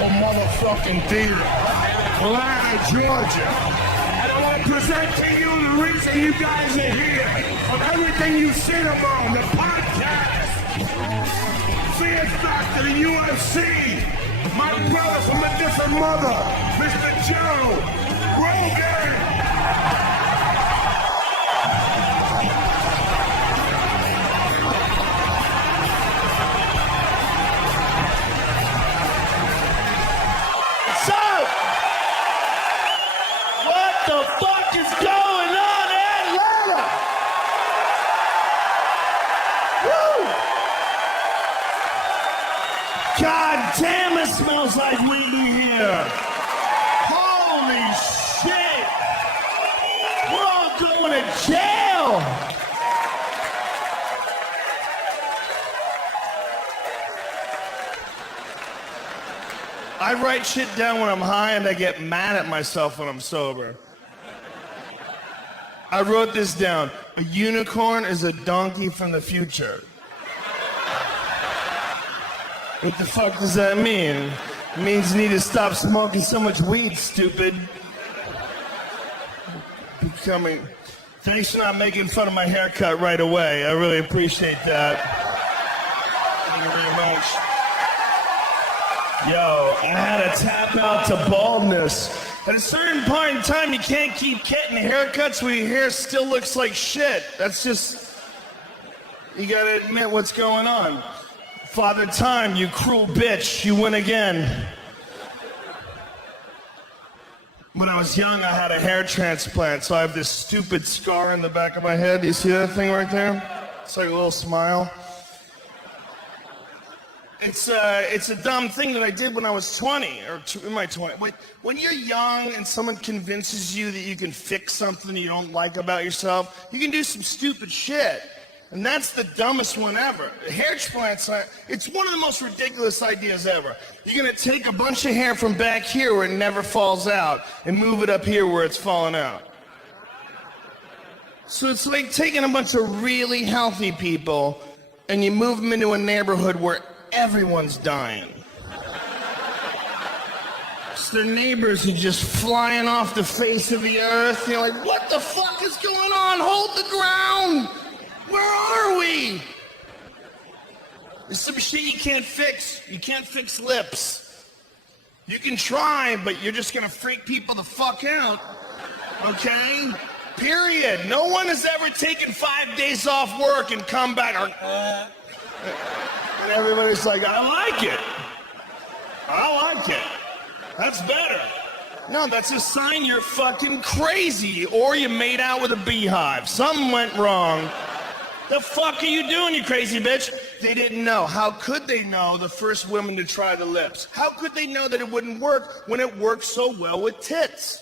beautiful motherfucking theater, Atlanta, Georgia. And I want to present to you the reason you guys are here. From everything you've seen around the podcast, Fear Factor, the UFC, my brother from a different mother, Mr. Joe, Rogan. What the fuck is going on in Atlanta? Woo! God damn, it smells like weed in here. Holy shit. We're all going to jail. I write shit down when I'm high and I get mad at myself when I'm sober. I wrote this down. A unicorn is a donkey from the future. What the fuck does that mean? It means you need to stop smoking so much weed, stupid. Thanks for not making fun of my haircut right away. I really appreciate that. Thank you very much. Yo, I had to tap out to baldness. At a certain point in time, you can't keep getting haircuts where your hair still looks like shit. That's just, you gotta admit what's going on. Father Time, you cruel bitch, you win again. When I was young, I had a hair transplant, so I have this stupid scar in the back of my head. You see that thing right there? It's like a little smile. It's a dumb thing that I did when I was 20, or in my 20s. When you're young and someone convinces you that you can fix something you don't like about yourself, you can do some stupid shit. And that's the dumbest one ever. Hair transplants, it's one of the most ridiculous ideas ever. You're gonna take a bunch of hair from back here where it never falls out and move it up here where it's falling out. So it's like taking a bunch of really healthy people and you move them into a neighborhood where everyone's dying. It's their neighbors who just flying off the face of the earth. You're like, what the fuck is going on? Hold the ground! Where are we? There's some shit you can't fix. You can't fix lips. You can try, but you're just gonna freak people the fuck out. Okay? Period. No one has ever taken 5 days off work and come back. And everybody's like, I like it. I like it. That's better. No, that's a sign you're fucking crazy, or you made out with a beehive. Something went wrong. The fuck are you doing, you crazy bitch? They didn't know. How could they know the first women to try the lips? How could they know that it wouldn't work when it worked so well with tits?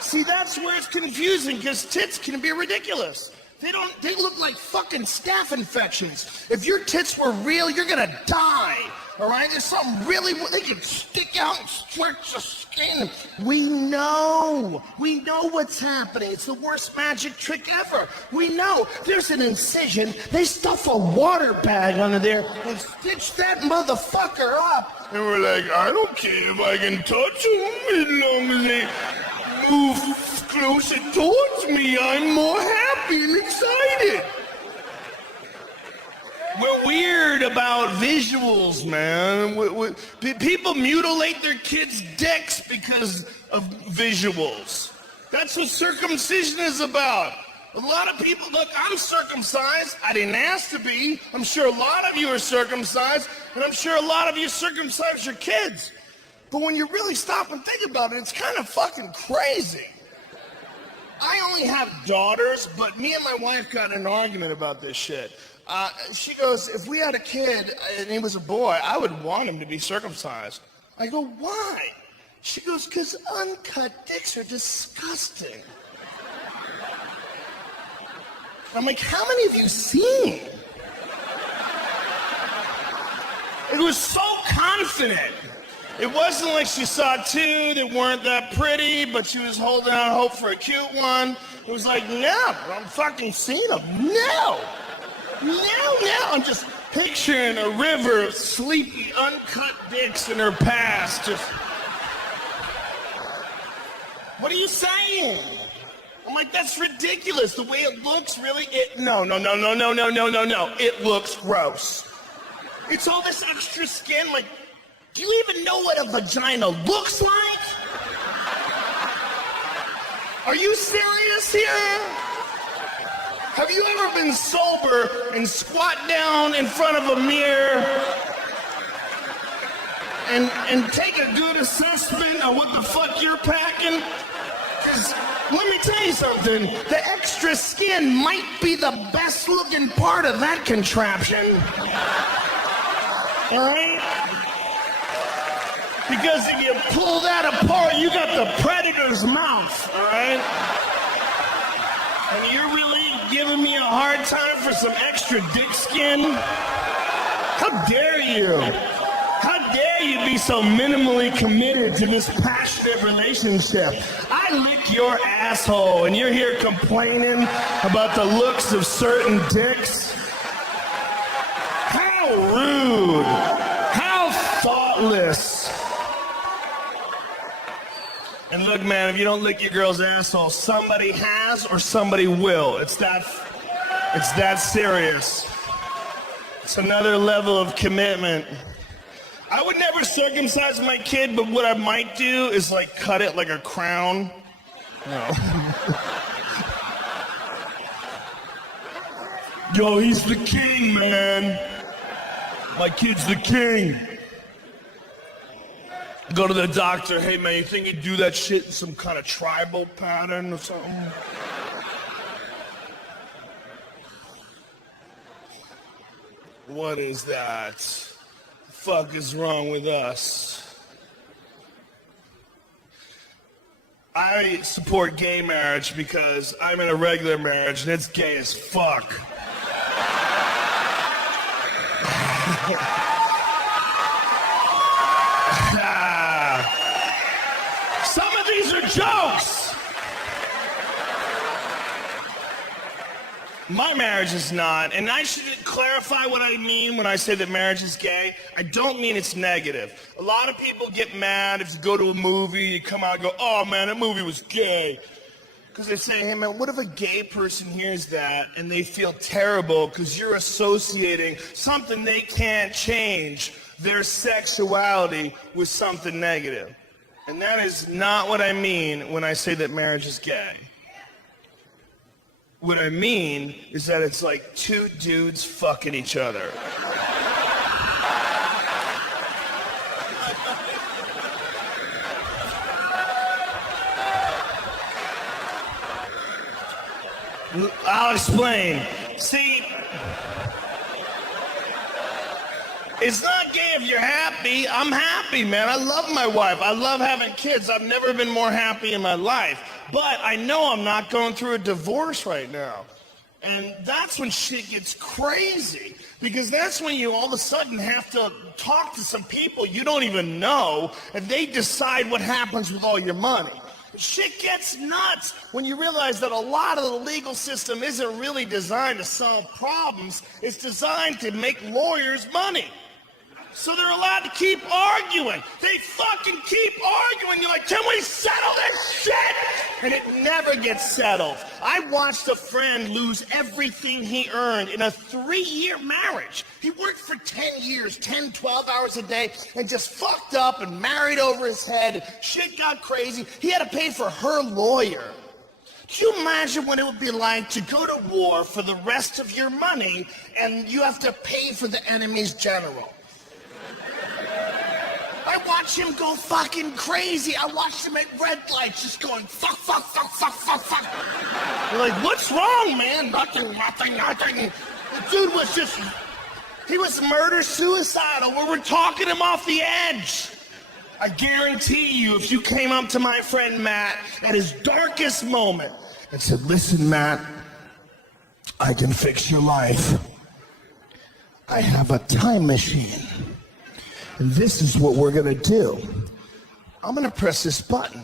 See, that's where it's confusing, because tits can be ridiculous. They look like fucking staph infections. If your tits were real, you're gonna die, all right? There's something really, they can stick out and stretch the skin. We know what's happening. It's the worst magic trick ever. We know, there's an incision. They stuff a water bag under there and stitch that motherfucker up. And we're like, I don't care if I can touch them as long as they move closer towards me. I'm more happy and excited. We're weird about visuals, man. People mutilate their kids' dicks because of visuals. That's what circumcision is about. A lot of people, look, I'm circumcised. I didn't ask to be. I'm sure a lot of you are circumcised, and I'm sure a lot of you circumcise your kids. But when you really stop and think about it, it's kind of fucking crazy. I only have daughters, but me and my wife got in an argument about this shit. She goes, if we had a kid and he was a boy, I would want him to be circumcised. I go, why? She goes, because uncut dicks are disgusting. I'm like, how many have you seen? It was so confident. It wasn't like she saw two that weren't that pretty, but she was holding out hope for a cute one. It was like, no, I'm fucking seeing them. No. Now I'm just picturing a river of sleepy, uncut dicks in her past. Just, what are you saying? I'm like, that's ridiculous. The way it looks, really, no. It looks gross. It's all this extra skin. Like, do you even know what a vagina looks like? Are you serious here? Have you ever been sober and squat down in front of a mirror and take a good assessment of what the fuck you're packing? Because let me tell you something, the extra skin might be the best looking part of that contraption. All right? Because if you pull that apart, you got the predator's mouth, all right? And you're really giving me a hard time for some extra dick skin? How dare you? How dare you be so minimally committed to this passionate relationship? I lick your asshole and you're here complaining about the looks of certain dicks? How rude! How thoughtless! And look, man, if you don't lick your girl's asshole, somebody has or somebody will. It's that serious. It's another level of commitment. I would never circumcise my kid, but what I might do is like cut it like a crown. No. Yo, he's the king, man. My kid's the king. Go to the doctor, hey man, you think you'd do that shit in some kind of tribal pattern or something? What is that? The fuck is wrong with us? I support gay marriage because I'm in a regular marriage and it's gay as fuck. Some of these are jokes. My marriage is not, and I should clarify what I mean when I say that marriage is gay. I don't mean it's negative. A lot of people get mad if you go to a movie, you come out and go, oh man, that movie was gay. Because they're saying, hey man, what if a gay person hears that and they feel terrible because you're associating something they can't change, their sexuality, with something negative. And that is not what I mean when I say that marriage is gay. What I mean is that it's like two dudes fucking each other. I'll explain. See, it's not gay if you're happy. I'm happy, man. I love my wife. I love having kids. I've never been more happy in my life. But I know I'm not going through a divorce right now. And that's when shit gets crazy. Because that's when you all of a sudden have to talk to some people you don't even know, and they decide what happens with all your money. Shit gets nuts when you realize that a lot of the legal system isn't really designed to solve problems. It's designed to make lawyers money. So they're allowed to keep arguing. They fucking keep arguing. You're like, can we settle this shit? And it never gets settled. I watched a friend lose everything he earned in a 3-year marriage. He worked for 10 years, 10, 12 hours a day, and just fucked up and married over his head. Shit got crazy. He had to pay for her lawyer. Can you imagine what it would be like to go to war for the rest of your money and you have to pay for the enemy's general? I watched him go fucking crazy. I watched him at red lights just going fuck. You're like, what's wrong, man? Nothing. The dude was just, he was murder-suicidal. We were talking him off the edge. I guarantee you, if you came up to my friend Matt at his darkest moment and said, listen, Matt, I can fix your life. I have a time machine. And this is what we're gonna do. I'm gonna press this button,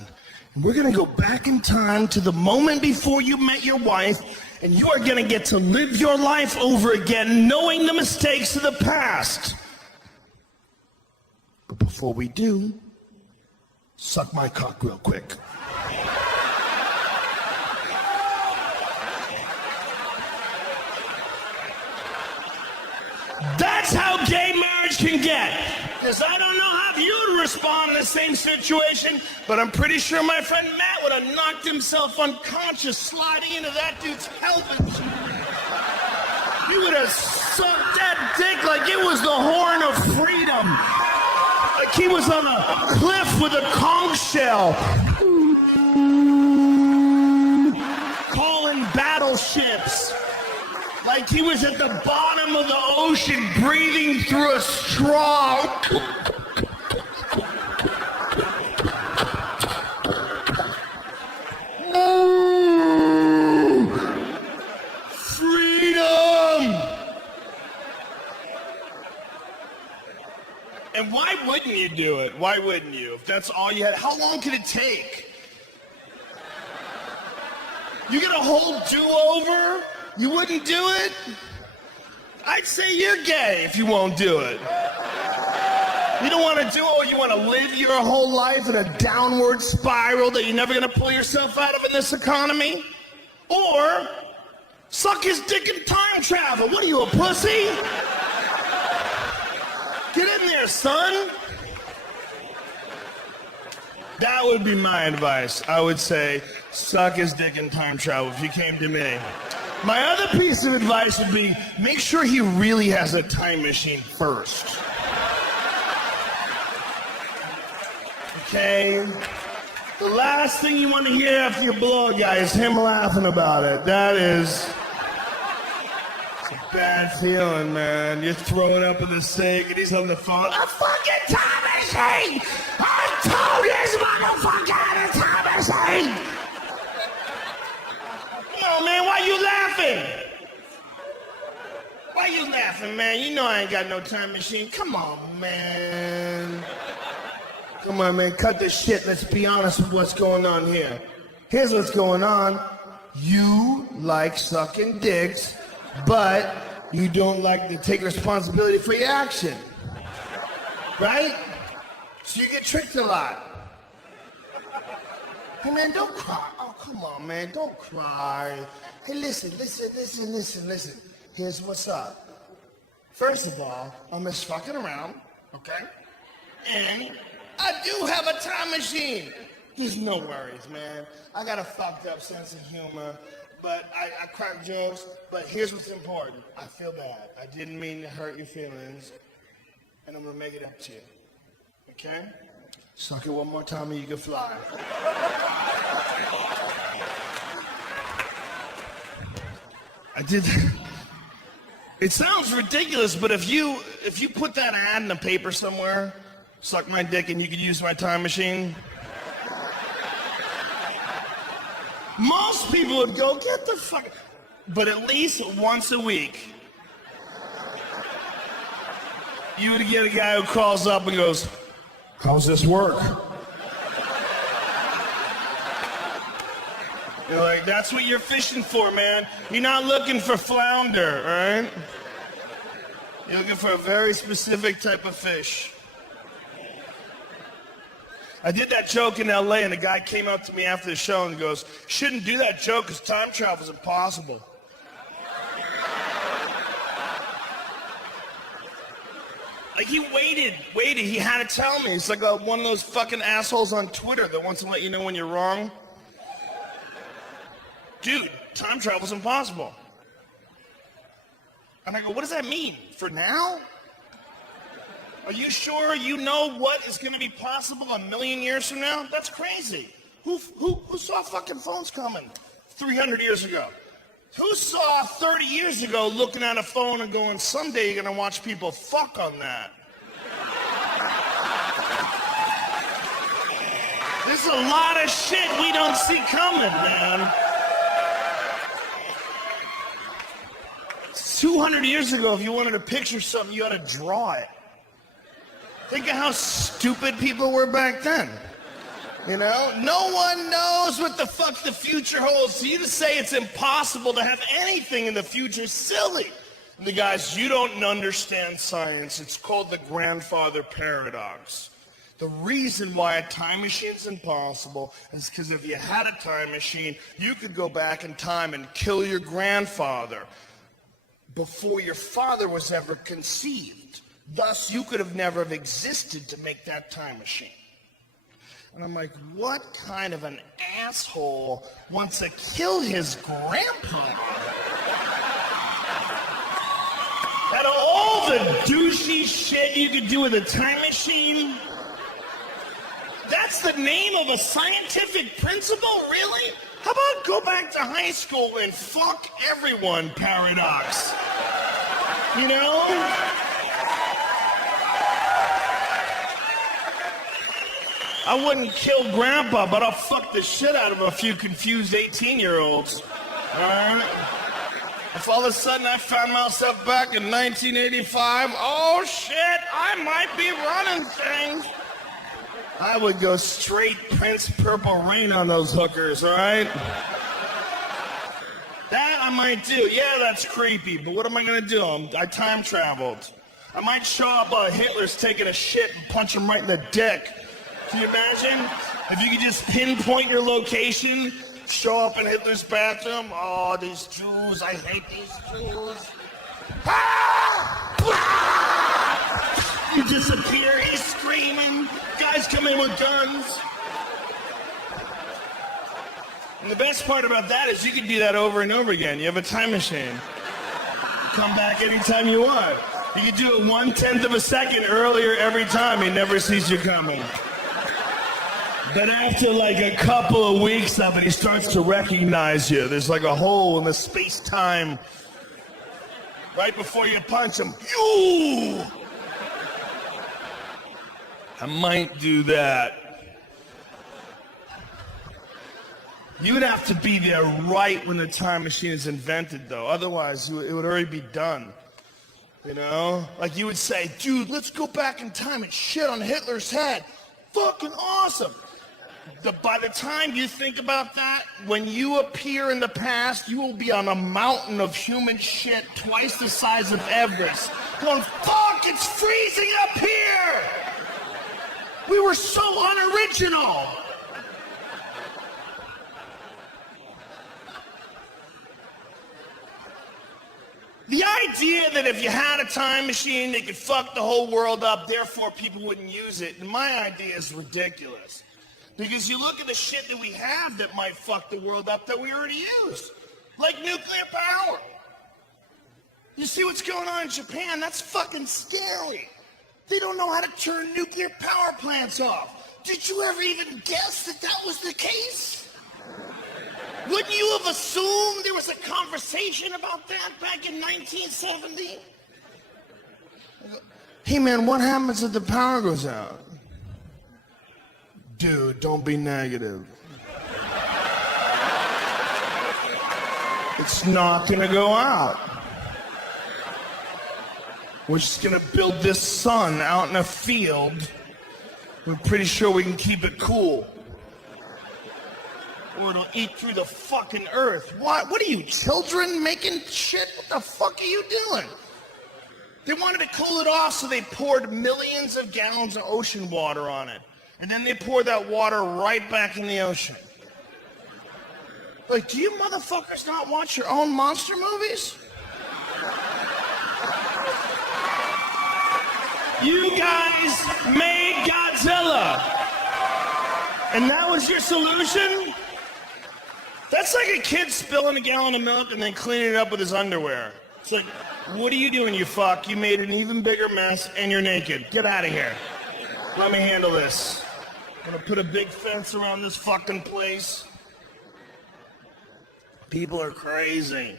We're gonna go back in time to the moment before you met your wife, and you are gonna get to live your life over again, knowing the mistakes of the past. But before we do, suck my cock real quick. That's how gay marriage can get. Because I don't know how you would respond in the same situation, but I'm pretty sure my friend Matt would have knocked himself unconscious sliding into that dude's pelvis. He would have sucked that dick like it was the horn of freedom. Like he was on a cliff with a conch shell. Calling battleships. Like he was at the bottom of the ocean breathing through a straw. Freedom! And why wouldn't you do it? Why wouldn't you? If that's all you had, how long could it take? You get a whole do-over? You wouldn't do it? I'd say you're gay if you won't do it. You don't want to do it, you want to live your whole life in a downward spiral that you're never going to pull yourself out of in this economy? Or suck his dick and time travel. What are you, a pussy? Get in there, son. That would be my advice. I would say suck his dick and time travel if you came to me. My other piece of advice would be, make sure he really has a time machine first. Okay? The last thing you want to hear after you blow a guy is him laughing about it. That is... it's a bad feeling, man. You're throwing up in the sink and he's on the phone. A fucking time machine! I told this motherfucker had a time machine! Come on, man, why you laughing? Why you laughing, man? You know I ain't got no time machine. Come on, man. Come on, man, cut this shit. Let's be honest with what's going on here. Here's what's going on. You like sucking dicks, but you don't like to take responsibility for your action. Right? So you get tricked a lot. Hey, man, don't cry. Oh, come on, man, don't cry. Hey, listen. Here's what's up. First of all, I'm just fucking around, okay? And I do have a time machine. There's no worries, man. I got a fucked up sense of humor, but I crack jokes. But here's what's important. I feel bad. I didn't mean to hurt your feelings, and I'm gonna make it up to you, okay? Suck it one more time and you can fly. I did. It sounds ridiculous, but if you put that ad in the paper somewhere, suck my dick and you could use my time machine, most people would go, get the fuck. But at least once a week, you would get a guy who calls up and goes, how's this work? You're like, that's what you're fishing for, man. You're not looking for flounder, all right? You're looking for a very specific type of fish. I did that joke in LA, and a guy came up to me after the show and goes, shouldn't do that joke because time travel is impossible. Like, he waited. He had to tell me. It's like one of those fucking assholes on Twitter that wants to let you know when you're wrong. Dude, time travel's impossible. And I go, what does that mean? For now? Are you sure you know what is going to be possible a million years from now? That's crazy. Who saw fucking phones coming 300 years ago? Who saw 30 years ago looking at a phone and going, someday you're going to watch people fuck on that? There's a lot of shit we don't see coming, man. 200 years ago, if you wanted to picture something, you had to draw it. Think of how stupid people were back then. You know, no one knows what the fuck the future holds. So you to say it's impossible to have anything in the future is silly. The guys, you don't understand science. It's called the grandfather paradox. The reason why a time machine is impossible is because if you had a time machine, you could go back in time and kill your grandfather before your father was ever conceived. Thus, you could have never have existed to make that time machine. And I'm like, what kind of an asshole wants to kill his grandpa? Out of all the douchey shit you could do with a time machine, that's the name of a scientific principle, really? How about go back to high school and fuck everyone paradox? You know? I wouldn't kill Grandpa, but I'll fuck the shit out of a few confused 18-year-olds. All right? If all of a sudden I found myself back in 1985, oh shit, I might be running things. I would go straight Prince Purple Rain on those hookers, all right? That I might do. Yeah, that's creepy, but what am I gonna do? I time traveled. I might show up while Hitler's taking a shit and punch him right in the dick. Can you imagine? If you could just pinpoint your location, show up in Hitler's bathroom. Oh, these Jews, I hate these Jews. Ah! Ah! You disappear, he's screaming. Guys come in with guns. And the best part about that is you can do that over and over again. You have a time machine. Come back anytime you want. You can do it 1/10 of a second earlier every time. He never sees you coming. But after like a couple of weeks of it, he starts to recognize you. There's like a hole in the space-time right before you punch him. You! I might do that. You'd have to be there right when the time machine is invented, though. Otherwise, it would already be done. You know? Like you would say, dude, let's go back in time and shit on Hitler's head. Fucking awesome. By the time you think about that, when you appear in the past, you will be on a mountain of human shit twice the size of Everest. Going, fuck, it's freezing up here! We were so unoriginal! The idea that if you had a time machine, they could fuck the whole world up, therefore people wouldn't use it, in my idea is ridiculous. Because you look at the shit that we have that might fuck the world up that we already use. Like nuclear power. You see what's going on in Japan? That's fucking scary. They don't know how to turn nuclear power plants off. Did you ever even guess that that was the case? Wouldn't you have assumed there was a conversation about that back in 1970? Hey man, what happens if the power goes out? Dude, don't be negative. It's not gonna go out. We're just gonna build this sun out in a field. We're pretty sure we can keep it cool. Or it'll eat through the fucking earth. What are you, children making shit? What the fuck are you doing? They wanted to cool it off, so they poured millions of gallons of ocean water on it. And then they poured that water right back in the ocean. Like, do you motherfuckers not watch your own monster movies? You guys made Godzilla. And that was your solution? That's like a kid spilling a gallon of milk and then cleaning it up with his underwear. It's like, what are you doing, you fuck? You made an even bigger mess and you're naked. Get out of here. Let me handle this. I'm gonna put a big fence around this fucking place. People are crazy.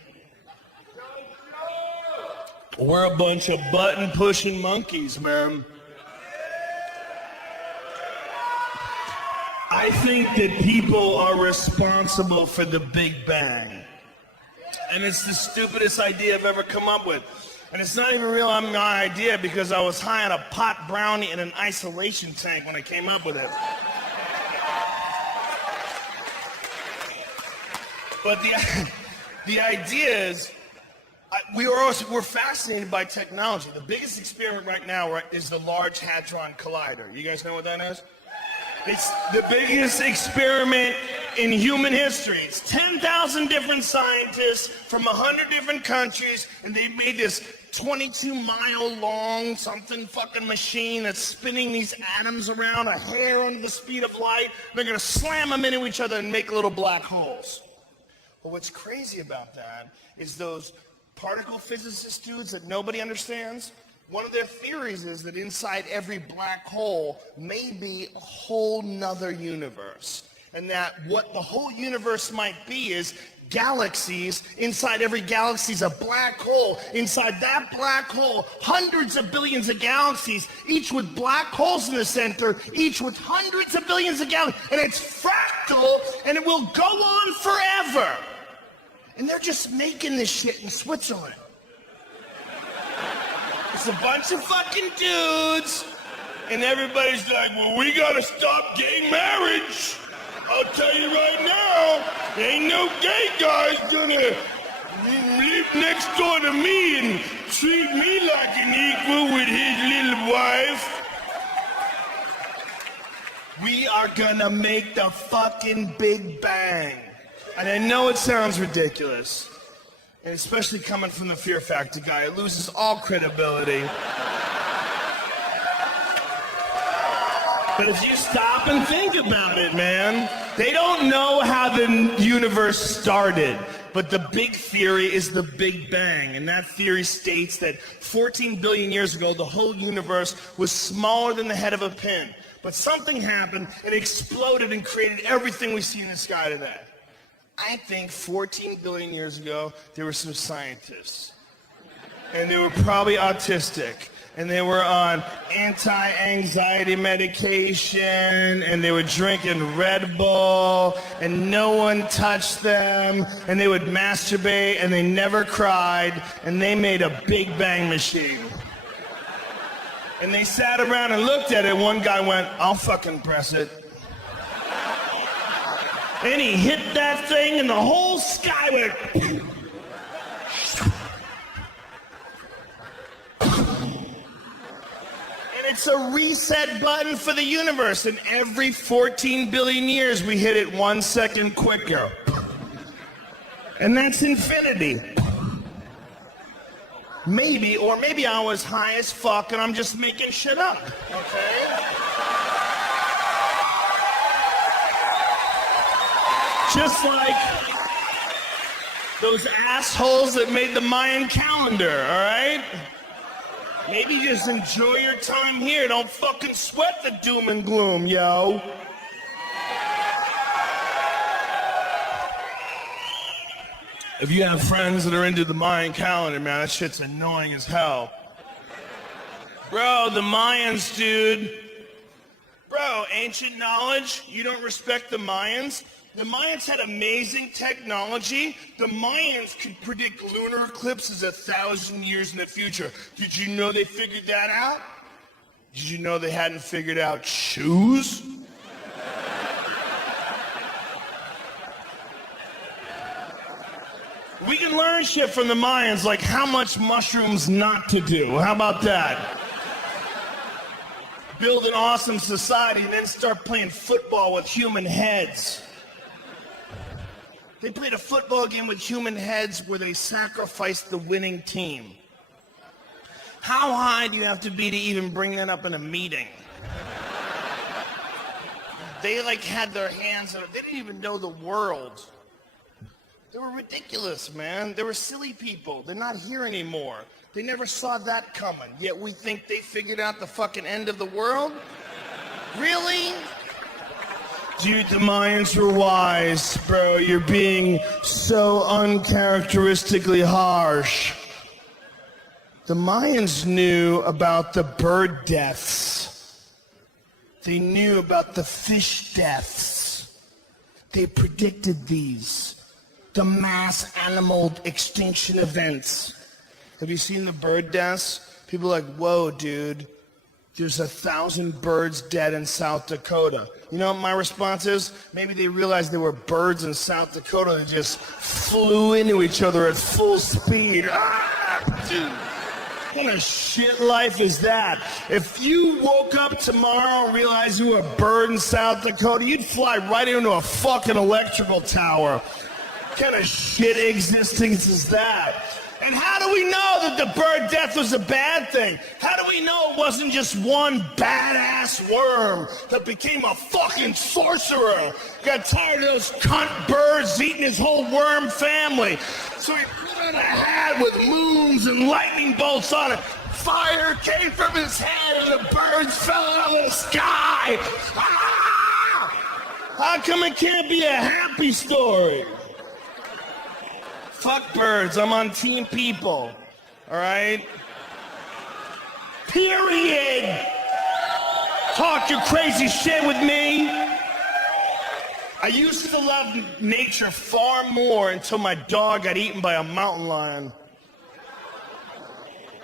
We're a bunch of button-pushing monkeys, man. I think that people are responsible for the Big Bang. And it's the stupidest idea I've ever come up with. And it's not even real my idea because I was high on a pot brownie in an isolation tank when I came up with it. But the idea is, we're fascinated by technology. The biggest experiment right now is the Large Hadron Collider. You guys know what that is? It's the biggest experiment in human history. It's 10,000 different scientists from 100 different countries, and they've made this 22-mile long something fucking machine that's spinning these atoms around a hair under the speed of light. They're gonna slam them into each other and make little black holes. Well, what's crazy about that is those particle physicist dudes that nobody understands. One of their theories is that inside every black hole may be a whole nother universe. And that what the whole universe might be is galaxies. Inside every galaxy is a black hole. Inside that black hole, hundreds of billions of galaxies, each with black holes in the center, each with hundreds of billions of galaxies. And it's fractal, and it will go on forever. And they're just making this shit in Switzerland. It's a bunch of fucking dudes, and everybody's like, well, we gotta stop gay marriage. I'll tell you right now, ain't no gay guy's gonna live next door to me and treat me like an equal with his little wife. We are gonna make the fucking Big Bang. And I know it sounds ridiculous, and especially coming from the Fear Factor guy, it loses all credibility. But if you stop and think about it, man, they don't know how the universe started. But the big theory is the Big Bang. And that theory states that 14 billion years ago, the whole universe was smaller than the head of a pin. But something happened and exploded and created everything we see in the sky today. I think 14 billion years ago, there were some scientists. And they were probably autistic. And they were on anti-anxiety medication, and they were drinking Red Bull, and no one touched them, and they would masturbate, and they never cried, and they made a Big Bang machine. And they sat around and looked at it, and one guy went, I'll fucking press it. And he hit that thing, and the whole sky went... It's a reset button for the universe, and every 14 billion years we hit it 1 second quicker. And that's infinity. Maybe, or maybe I was high as fuck and I'm just making shit up, okay? Just like those assholes that made the Mayan calendar, all right? Maybe just enjoy your time here. Don't fucking sweat the doom and gloom, yo. If you have friends that are into the Mayan calendar, man, that shit's annoying as hell. Bro, the Mayans, dude. Bro, ancient knowledge, you don't respect the Mayans? The Mayans had amazing technology. The Mayans could predict lunar eclipses 1,000 years in the future. Did you know they figured that out? Did you know they hadn't figured out shoes? We can learn shit from the Mayans, like how much mushrooms not to do. How about that? Build an awesome society and then start playing football with human heads. They played a football game with human heads where they sacrificed the winning team. How high do you have to be to even bring that up in a meeting? They like had their hands on it. They didn't even know the world. They were ridiculous, man. They were silly people. They're not here anymore. They never saw that coming. Yet we think they figured out the fucking end of the world? Really? Dude, the Mayans were wise, bro. You're being so uncharacteristically harsh. The Mayans knew about the bird deaths. They knew about the fish deaths. They predicted these. The mass animal extinction events. Have you seen the bird deaths? People are like, whoa, dude. there's 1,000 birds dead in South Dakota. You know what my response is? Maybe they realized there were birds in South Dakota that just flew into each other at full speed. Dude. What kind of shit life is that? If you woke up tomorrow and realized you were a bird in South Dakota, you'd fly right into a fucking electrical tower. What kind of shit existence is that? And how do we know that the bird death was a bad thing? How do we know it wasn't just one badass worm that became a fucking sorcerer? Got tired of those cunt birds eating his whole worm family. So he put on a hat with moons and lightning bolts on it. Fire came from his head and the birds fell out of the sky. Ah! How come it can't be a happy story? Fuck birds, I'm on team people, all right? Period. Talk your crazy shit with me. I used to love nature far more until my dog got eaten by a mountain lion.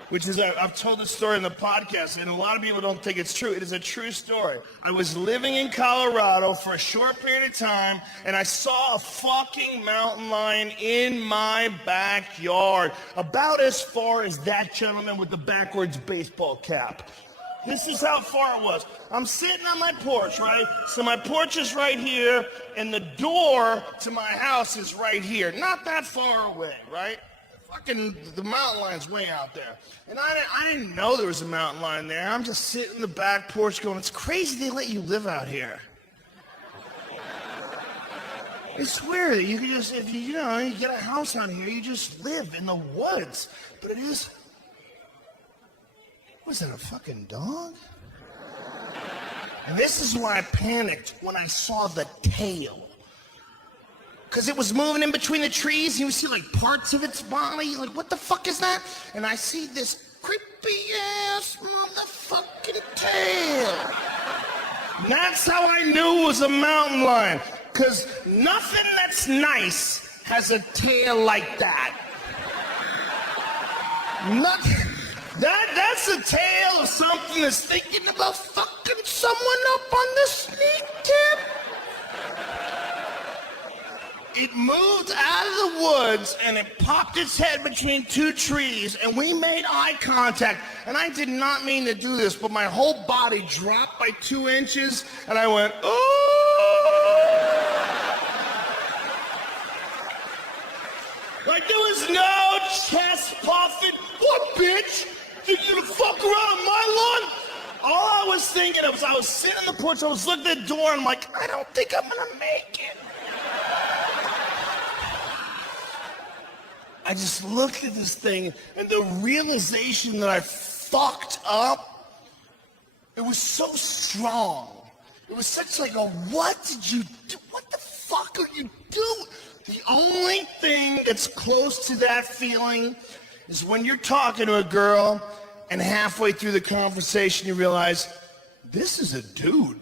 Which is, I've told this story in the podcast, and a lot of people don't think it's true. It is a true story. I was living in Colorado for a short period of time, and I saw a fucking mountain lion in my backyard, about as far as that gentleman with the backwards baseball cap. This is how far it was. I'm sitting on my porch, right? So my porch is right here, and the door to my house is right here. Not that far away, right? Fucking the mountain lion's way out there. And I didn't know there was a mountain lion there. I'm just sitting in the back porch going, it's crazy they let you live out here. It's weird that you can just, if you get a house out here, you just live in the woods. But it is, was that a fucking dog? And this is why I panicked when I saw the tail. Because it was moving in between the trees, and you would see like parts of its body, like what the fuck is that? And I see this creepy ass motherfucking tail. And that's how I knew it was a mountain lion. Because nothing that's nice has a tail like that. That's a tail of something that's thinking about fucking someone up on the sneak tip. It moved out of the woods and it popped its head between two trees and we made eye contact. And I did not mean to do this, but my whole body dropped by 2 inches and I went, oh! Like there was no chest puffing. What, bitch? You gonna fuck around on my lawn? All I was thinking of was I was sitting on the porch, I was looking at the door and I'm like, I don't think I'm gonna make it. I just looked at this thing, and the realization that I fucked up, it was so strong. It was such like a, what did you do? What the fuck are you doing? The only thing that's close to that feeling is when you're talking to a girl, and halfway through the conversation you realize, this is a dude.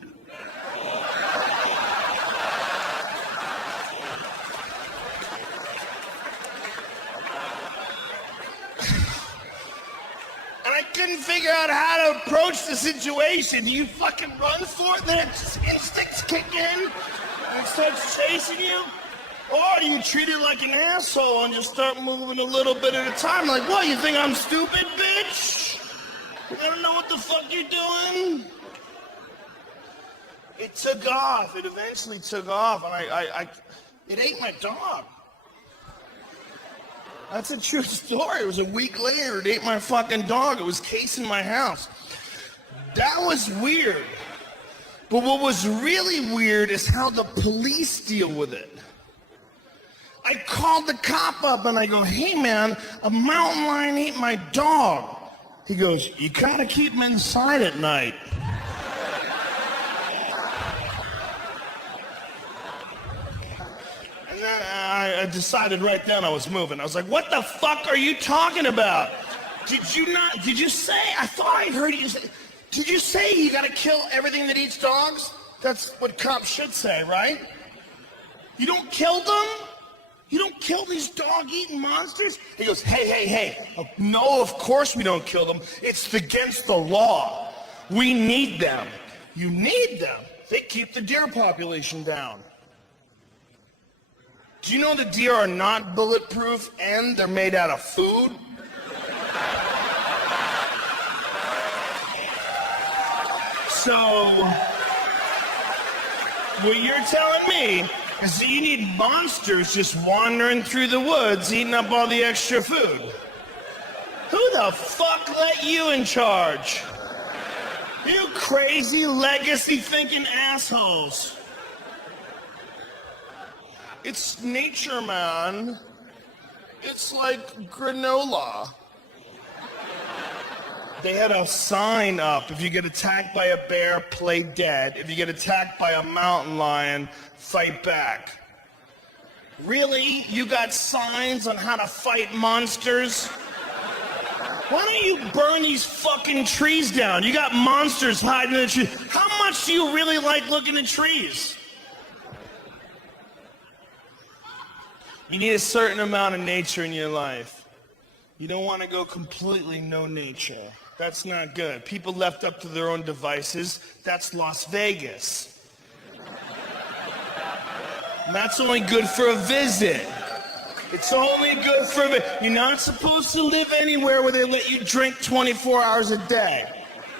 Couldn't figure out how to approach the situation. Do you fucking run for it, then its instincts kick in and it starts chasing you? Or do you treat it like an asshole and just start moving a little bit at a time? Like, what, you think I'm stupid, bitch? You don't know what the fuck you're doing? It took off. It eventually took off, and it ate my dog. That's a true story. It was a week later, it ate my fucking dog. It was casing my house. That was weird. But what was really weird is how the police deal with it. I called the cop up and I go, hey man, a mountain lion ate my dog. He goes, you gotta keep him inside at night. I decided right then I was moving. I was like, what the fuck are you talking about? Did you say, I thought I heard you say, did you say you gotta kill everything that eats dogs? That's what cops should say, right? You don't kill them? You don't kill these dog-eating monsters? He goes, hey. No, of course we don't kill them. It's against the law. We need them. You need them. They keep the deer population down. Do you know the deer are not bulletproof and they're made out of food? So, what you're telling me is that you need monsters just wandering through the woods eating up all the extra food. Who the fuck let you in charge? You crazy legacy-thinking assholes. It's nature, man. It's like granola. They had a sign up. If you get attacked by a bear, play dead. If you get attacked by a mountain lion, fight back. Really? You got signs on how to fight monsters? Why don't you burn these fucking trees down? You got monsters hiding in the trees. How much do you really like looking at trees? You need a certain amount of nature in your life. You don't want to go completely no nature. That's not good. People left up to their own devices, that's Las Vegas. And that's only good for a visit. It's only good for a visit. You're not supposed to live anywhere where they let you drink 24 hours a day.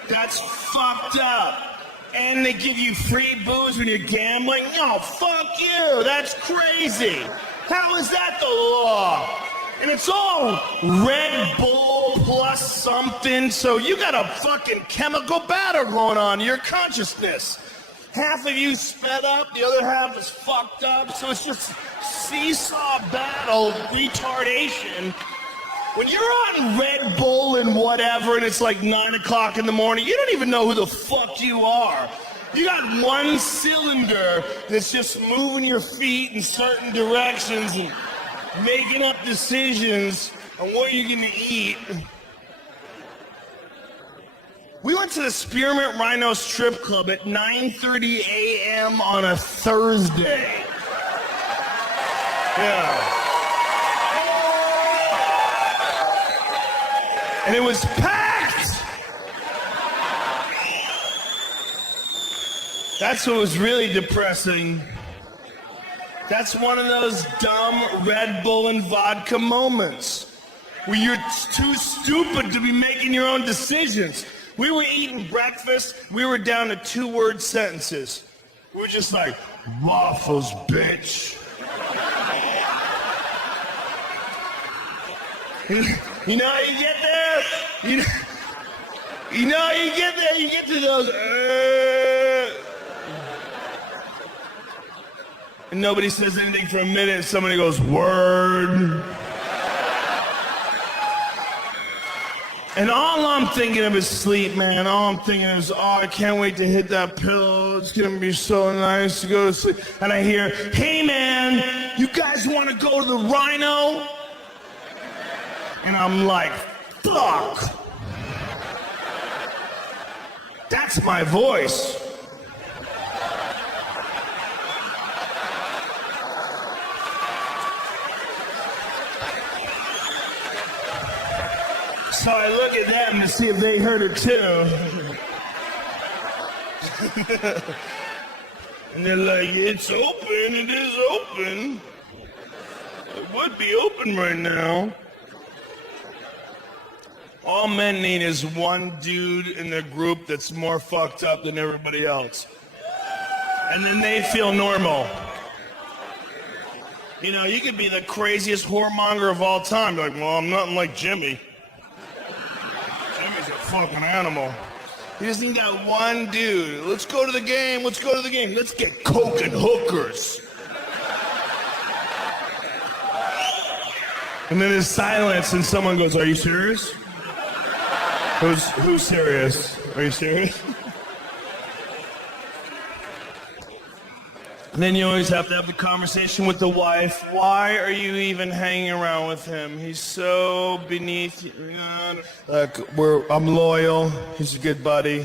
That's fucked up. And they give you free booze when you're gambling? No, fuck you. That's crazy. How is that the law? And it's all Red Bull plus something, so you got a fucking chemical battle going on in your consciousness. Half of you sped up, the other half is fucked up, so it's just seesaw battle retardation. When you're on Red Bull and whatever, and it's like 9 o'clock in the morning, you don't even know who the fuck you are. You got one cylinder that's just moving your feet in certain directions and making up decisions on what you're gonna eat. We went to the Spearmint Rhino Strip Club at 9:30 a.m. on a Thursday. Yeah. And it was packed! That's what was really depressing. That's one of those dumb Red Bull and vodka moments where you're too stupid to be making your own decisions. We were eating breakfast, we were down to 2-word sentences. We were just like, waffles, bitch. You know how you get there? You know how you get there? You get to those, and nobody says anything for a minute, and somebody goes, word. And all I'm thinking of is sleep, man. All I'm thinking is, oh, I can't wait to hit that pillow. It's gonna be so nice to go to sleep. And I hear, hey, man, you guys want to go to the Rhino? And I'm like, fuck. That's my voice. So I look at them to see if they heard it too. And they're like, it's open, it is open. It would be open right now. All men need is one dude in their group that's more fucked up than everybody else. And then they feel normal. You know, you could be the craziest whoremonger of all time. Like, well, I'm nothing like Jimmy. Jimmy's a fucking animal. You just need that one dude. Let's go to the game, let's go to the game. Let's get coke and hookers. And then there's silence and someone goes, are you serious? Who's serious? Are you serious? And then you always have to have the conversation with the wife. Why are you even hanging around with him? He's so beneath you. Look, I'm loyal. He's a good buddy.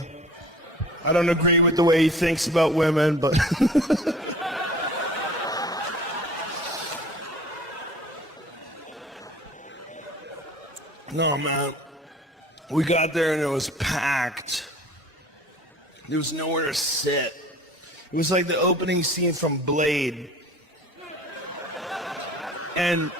I don't agree with the way he thinks about women, but... No, man. We got there and it was packed. There was nowhere to sit. It was like the opening scene from Blade. And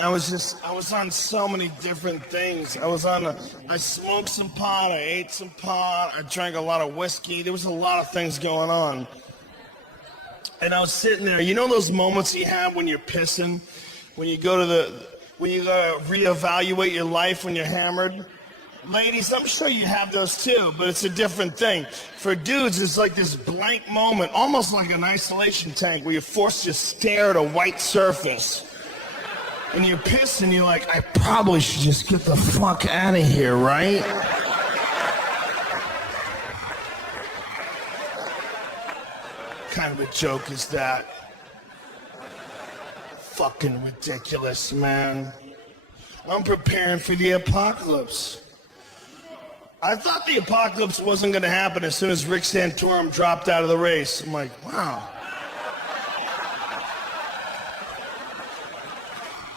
I was on so many different things. I smoked some pot, I ate some pot, I drank a lot of whiskey. There was a lot of things going on. And I was sitting there. You know those moments you have when you're pissing? When you go to reevaluate your life when you're hammered? Ladies, I'm sure you have those too, but it's a different thing. For dudes, it's like this blank moment, almost like an isolation tank where you're forced to stare at a white surface. And you're pissed and you're like, I probably should just get the fuck out of here, right? What kind of a joke is that? Fucking ridiculous, man. I'm preparing for the apocalypse. I thought the apocalypse wasn't going to happen as soon as Rick Santorum dropped out of the race. I'm like, wow.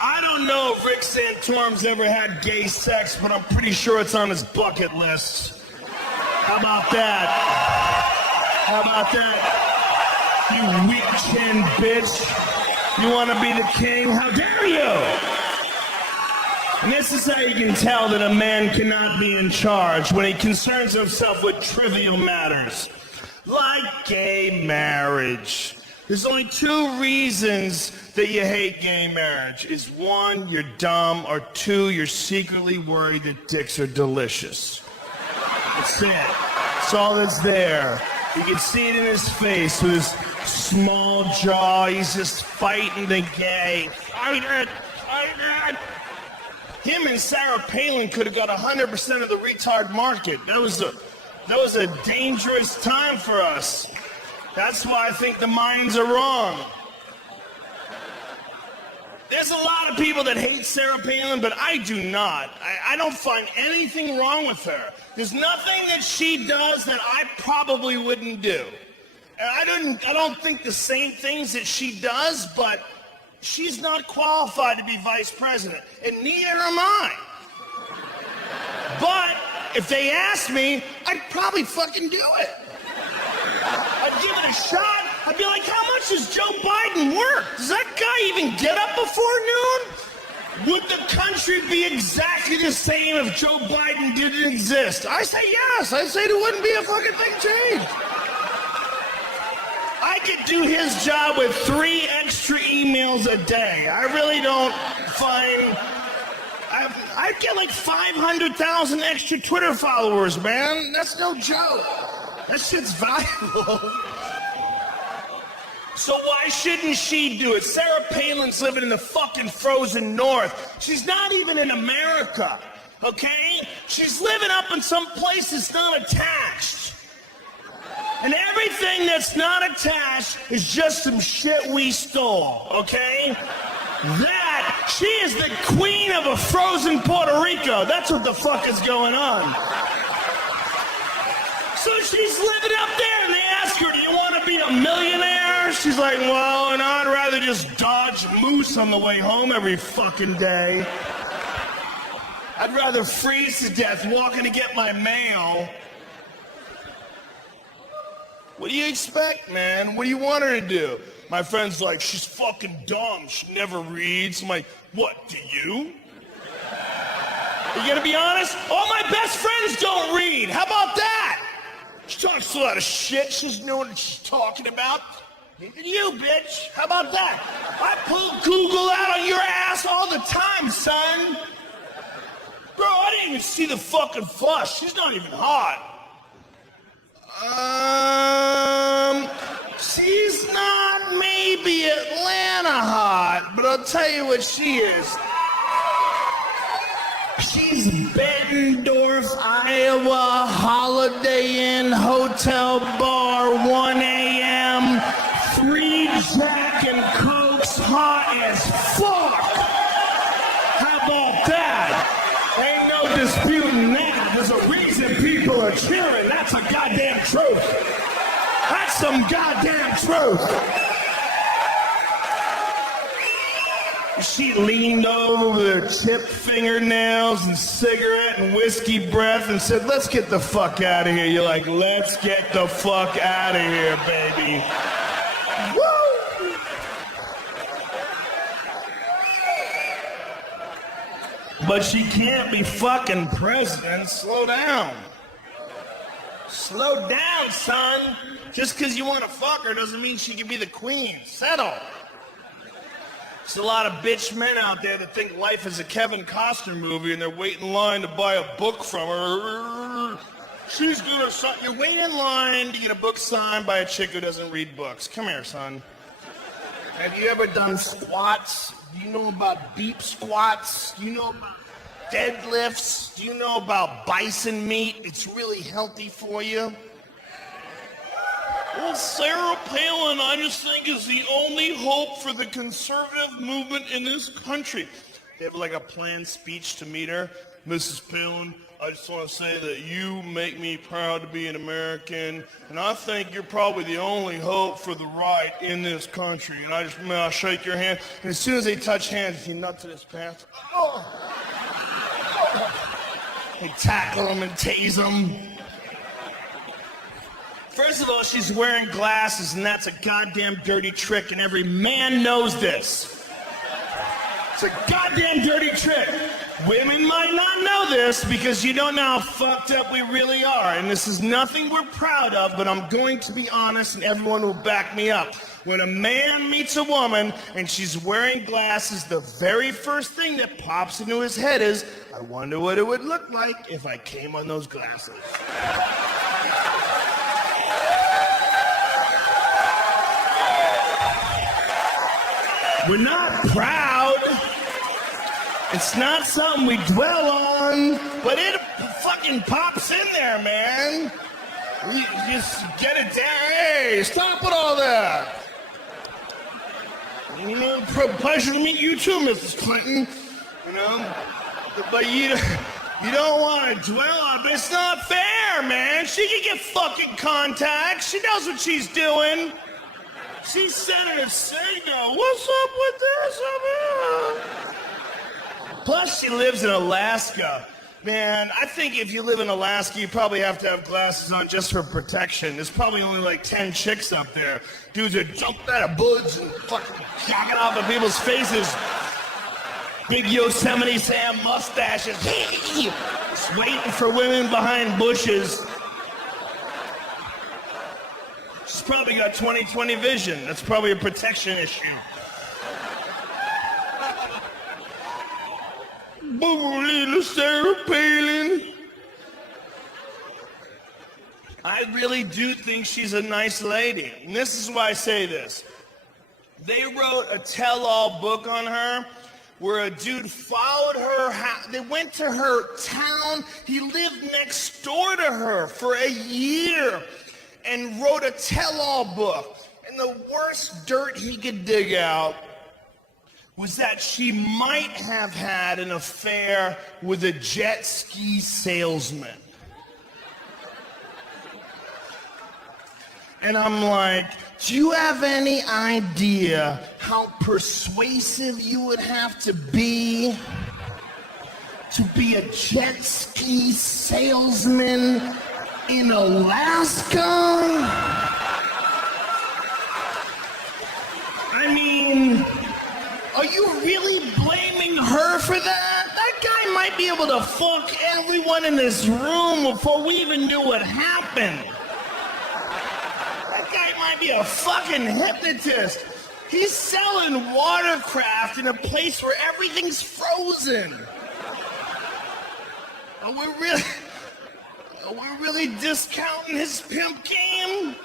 I don't know if Rick Santorum's ever had gay sex, but I'm pretty sure it's on his bucket list. How about that? How about that? You weak-chin bitch. You want to be the king? How dare you? And this is how you can tell that a man cannot be in charge, when he concerns himself with trivial matters, like gay marriage. There's only two reasons that you hate gay marriage. Is one, you're dumb, or two, you're secretly worried that dicks are delicious. That's it. That's all that's there. You can see it in his face with his small jaw. He's just fighting the gay. Fight it! Fight it! Him and Sarah Palin could have got 100% of the retard market. That was a dangerous time for us. That's why I think the minds are wrong. There's a lot of people that hate Sarah Palin, but I do not. I don't find anything wrong with her. There's nothing that she does that I probably wouldn't do. And I don't think the same things that she does, but she's not qualified to be vice president, and neither am I. But if they asked me, I'd probably fucking do it. I'd give it a shot. I'd be like, how much does Joe Biden work? Does that guy even get up before noon? Would the country be exactly the same if Joe Biden didn't exist? I say yes. I say there wouldn't be a fucking thing changed. I could do his job with 3 extra emails a day. I really don't find... I'd get like 500,000 extra Twitter followers, man. That's no joke. That shit's valuable. So why shouldn't she do it? Sarah Palin's living in the fucking frozen north. She's not even in America, okay? She's living up in some place that's not attached. And everything that's not attached is just some shit we stole, okay? That, she is the queen of a frozen Puerto Rico. That's what the fuck is going on. So she's living up there, and they ask her, do you want to be a millionaire? She's like, well, and I'd rather just dodge moose on the way home every fucking day. I'd rather freeze to death walking to get my mail. What do you expect, man? What do you want her to do? My friend's like, she's fucking dumb. She never reads. I'm like, what, do you? You gonna be honest? All my best friends don't read. How about that? She talks a lot of shit. She doesn't know what she's talking about. Neither do you, bitch. How about that? I pull Google out on your ass all the time, son. Bro, I didn't even see the fucking flush. She's not even hot. She's not maybe Atlanta hot, but I'll tell you what she is. She's Bettendorf, Iowa, Holiday Inn, Hotel Bar, 1 a.m., 3 Jack and Cokes, hot as fuck. How about that? Ain't no disputing that. There's a reason people are cheering. That's a goddamn truth. That's some goddamn truth. she leaned over with her chipped fingernails and cigarette and whiskey breath and said, let's get the fuck out of here. You're like, let's get the fuck out of here, baby. Woo! But she can't be fucking president. Slow down. Slow down, son. Just because you want to fuck her doesn't mean she can be the queen. Settle. There's a lot of bitch men out there that think life is a Kevin Costner movie and they're waiting in line to buy a book from her. She's gonna sign. You wait in line to get a book signed by a chick who doesn't read books. Come here, son. Have you ever done squats? Do you know about beep squats? Do you know about deadlifts? Do you know about bison meat? It's really healthy for you. Well, Sarah Palin, I just think, is the only hope for the conservative movement in this country. They have like a planned speech to meet her. Mrs. Palin, I just want to say that you make me proud to be an American, and I think you're probably the only hope for the right in this country. And I'll shake your hand, and as soon as they touch hands, you nut to this pants. Oh. They tackle them and tase them. First of all, she's wearing glasses, and that's a goddamn dirty trick, and every man knows this. It's a goddamn dirty trick. Women might not know this because you don't know how fucked up we really are, and this is nothing we're proud of, but I'm going to be honest, and everyone will back me up. When a man meets a woman and she's wearing glasses, the very first thing that pops into his head is, I wonder what it would look like if I came on those glasses. We're not proud. It's not something we dwell on, but it fucking pops in there, man. You just get it down. Hey, stop with all that. You know, pleasure to meet you too, Mrs. Clinton. You know, but you don't want to dwell on it, but it's not fair, man. She can get fucking contacts. She knows what she's doing. She's Senator Sago. What's up with this? Plus, she lives in Alaska. Man, I think if you live in Alaska, you probably have to have glasses on just for protection. There's probably only like 10 chicks up there. Dudes are jumping out of buds and fucking jacking off at people's faces. Big Yosemite Sam mustaches. Just waiting for women behind bushes. She's probably got 20/20 vision. That's probably a protection issue. Little Sarah Palin. I really do think she's a nice lady. And this is why I say this. They wrote a tell-all book on her where a dude followed her. They went to her town. He lived next door to her for a year and wrote a tell-all book. And the worst dirt he could dig out was that she might have had an affair with a jet ski salesman. And I'm like, do you have any idea how persuasive you would have to be a jet ski salesman in Alaska? I mean, are you really blaming her for that? That guy might be able to fuck everyone in this room before we even knew what happened. That guy might be a fucking hypnotist. He's selling watercraft in a place where everything's frozen. Are we really discounting his pimp game?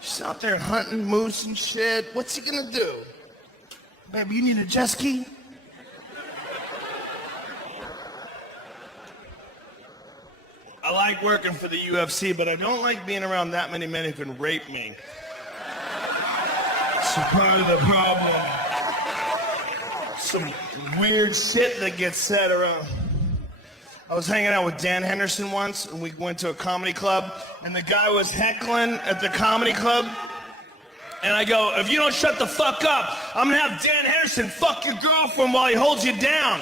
She's out there hunting moose and shit. What's he gonna do? Baby, you need a jet ski? I like working for the UFC, but I don't like being around that many men who can rape me. It's part of the problem. Some weird shit that gets said around. I was hanging out with Dan Henderson once, and we went to a comedy club, and the guy was heckling at the comedy club. And I go, if you don't shut the fuck up, I'm gonna have Dan Henderson fuck your girlfriend while he holds you down.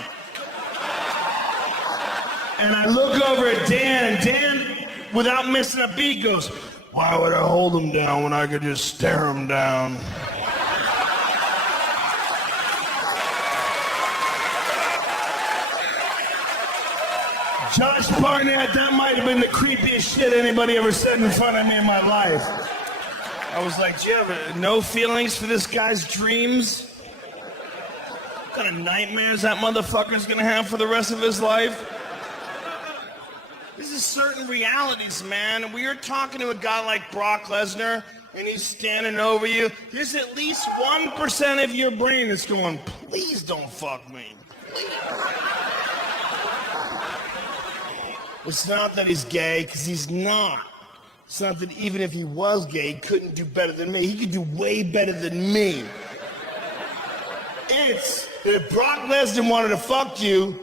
And I look over at Dan, and Dan, without missing a beat, goes, why would I hold him down when I could just stare him down? Josh Barnett, that might have been the creepiest shit anybody ever said in front of me in my life. I was like, do you have no feelings for this guy's dreams? What kind of nightmares that motherfucker's gonna have for the rest of his life? This is certain realities, man. We are talking to a guy like Brock Lesnar, and he's standing over you. There's at least 1% of your brain that's going, please don't fuck me. Please. It's not that he's gay, because he's not. It's not that even if he was gay, he couldn't do better than me. He could do way better than me. It's that if Brock Lesnar wanted to fuck you,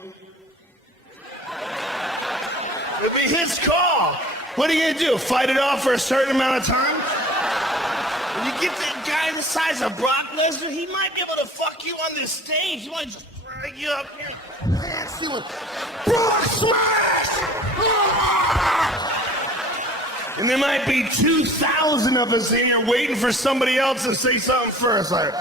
it'd be his call. What are you gonna do? Fight it off for a certain amount of time? When you get that guy the size of Brock Lesnar, he might be able to fuck you on this stage. He might just drag you up here. Brock smash! And there might be 2,000 of us in here waiting for somebody else to say something first. Like,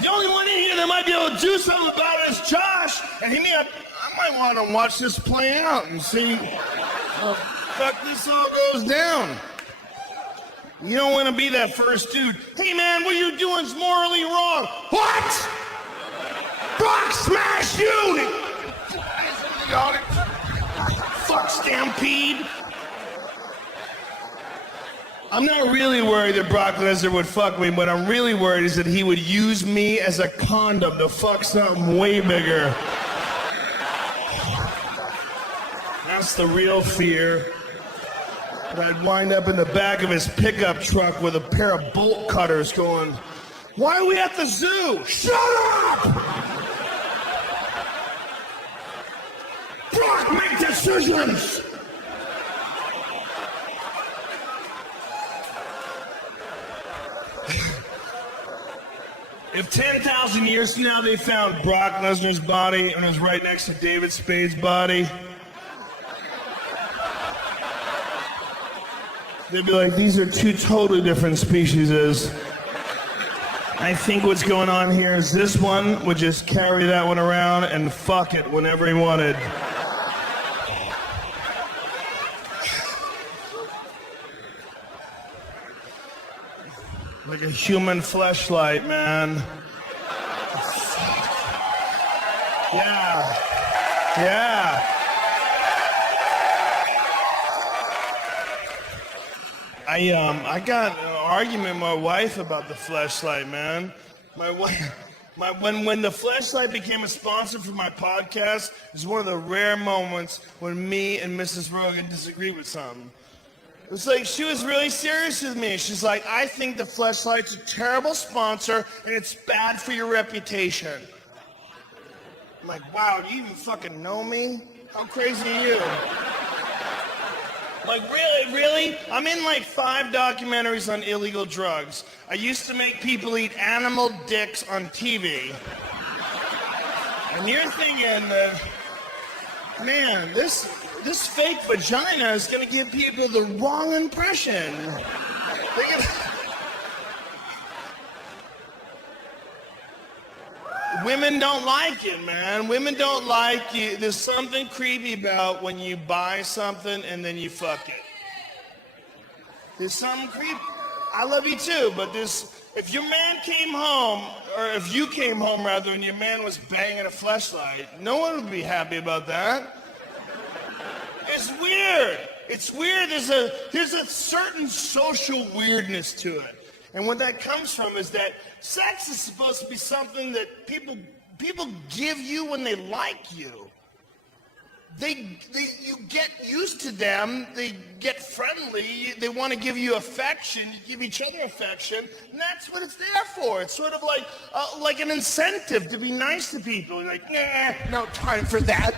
the only one in here that might be able to do something about it is Josh. And I might want to watch this play out and see how fuck this all goes down. You don't want to be that first dude. Hey man, what you're doing is morally wrong. What? Brock smash you! Fuck Stampede. I'm not really worried that Brock Lesnar would fuck me. What I'm really worried is that he would use me as a condom to fuck something way bigger. That's the real fear. But I'd wind up in the back of his pickup truck with a pair of bolt cutters going, why are we at the zoo? Shut up! Brock, make decisions! If 10,000 years from now they found Brock Lesnar's body and it was right next to David Spade's body, they'd be like, these are two totally different species. I think what's going on here is this one would just carry that one around and fuck it whenever he wanted. Like a human fleshlight, man. Yeah. Yeah. I got an argument with my wife about the fleshlight, man. My wife, when the fleshlight became a sponsor for my podcast, is one of the rare moments when me and Mrs. Rogan disagree with something. It was like she was really serious with me. She's like, I think the fleshlight's a terrible sponsor and it's bad for your reputation. I'm like, wow, do you even fucking know me? How crazy are you? Like, really? I'm in like 5 documentaries on illegal drugs. I used to make people eat animal dicks on TV. And you're thinking, man, this fake vagina is going to give people the wrong impression. Women don't like it, man. Women don't like you. There's something creepy about when you buy something and then you fuck it. There's something creepy. I love you too, but if your man came home, or if you came home rather, and your man was banging a fleshlight, no one would be happy about that. It's weird. It's weird. There's a certain social weirdness to it. And what that comes from is that sex is supposed to be something that people give you when they like you. You get used to them. They get friendly. They want to give you affection. You give each other affection, and that's what it's there for. It's sort of like an incentive to be nice to people. You're like, nah, no time for that.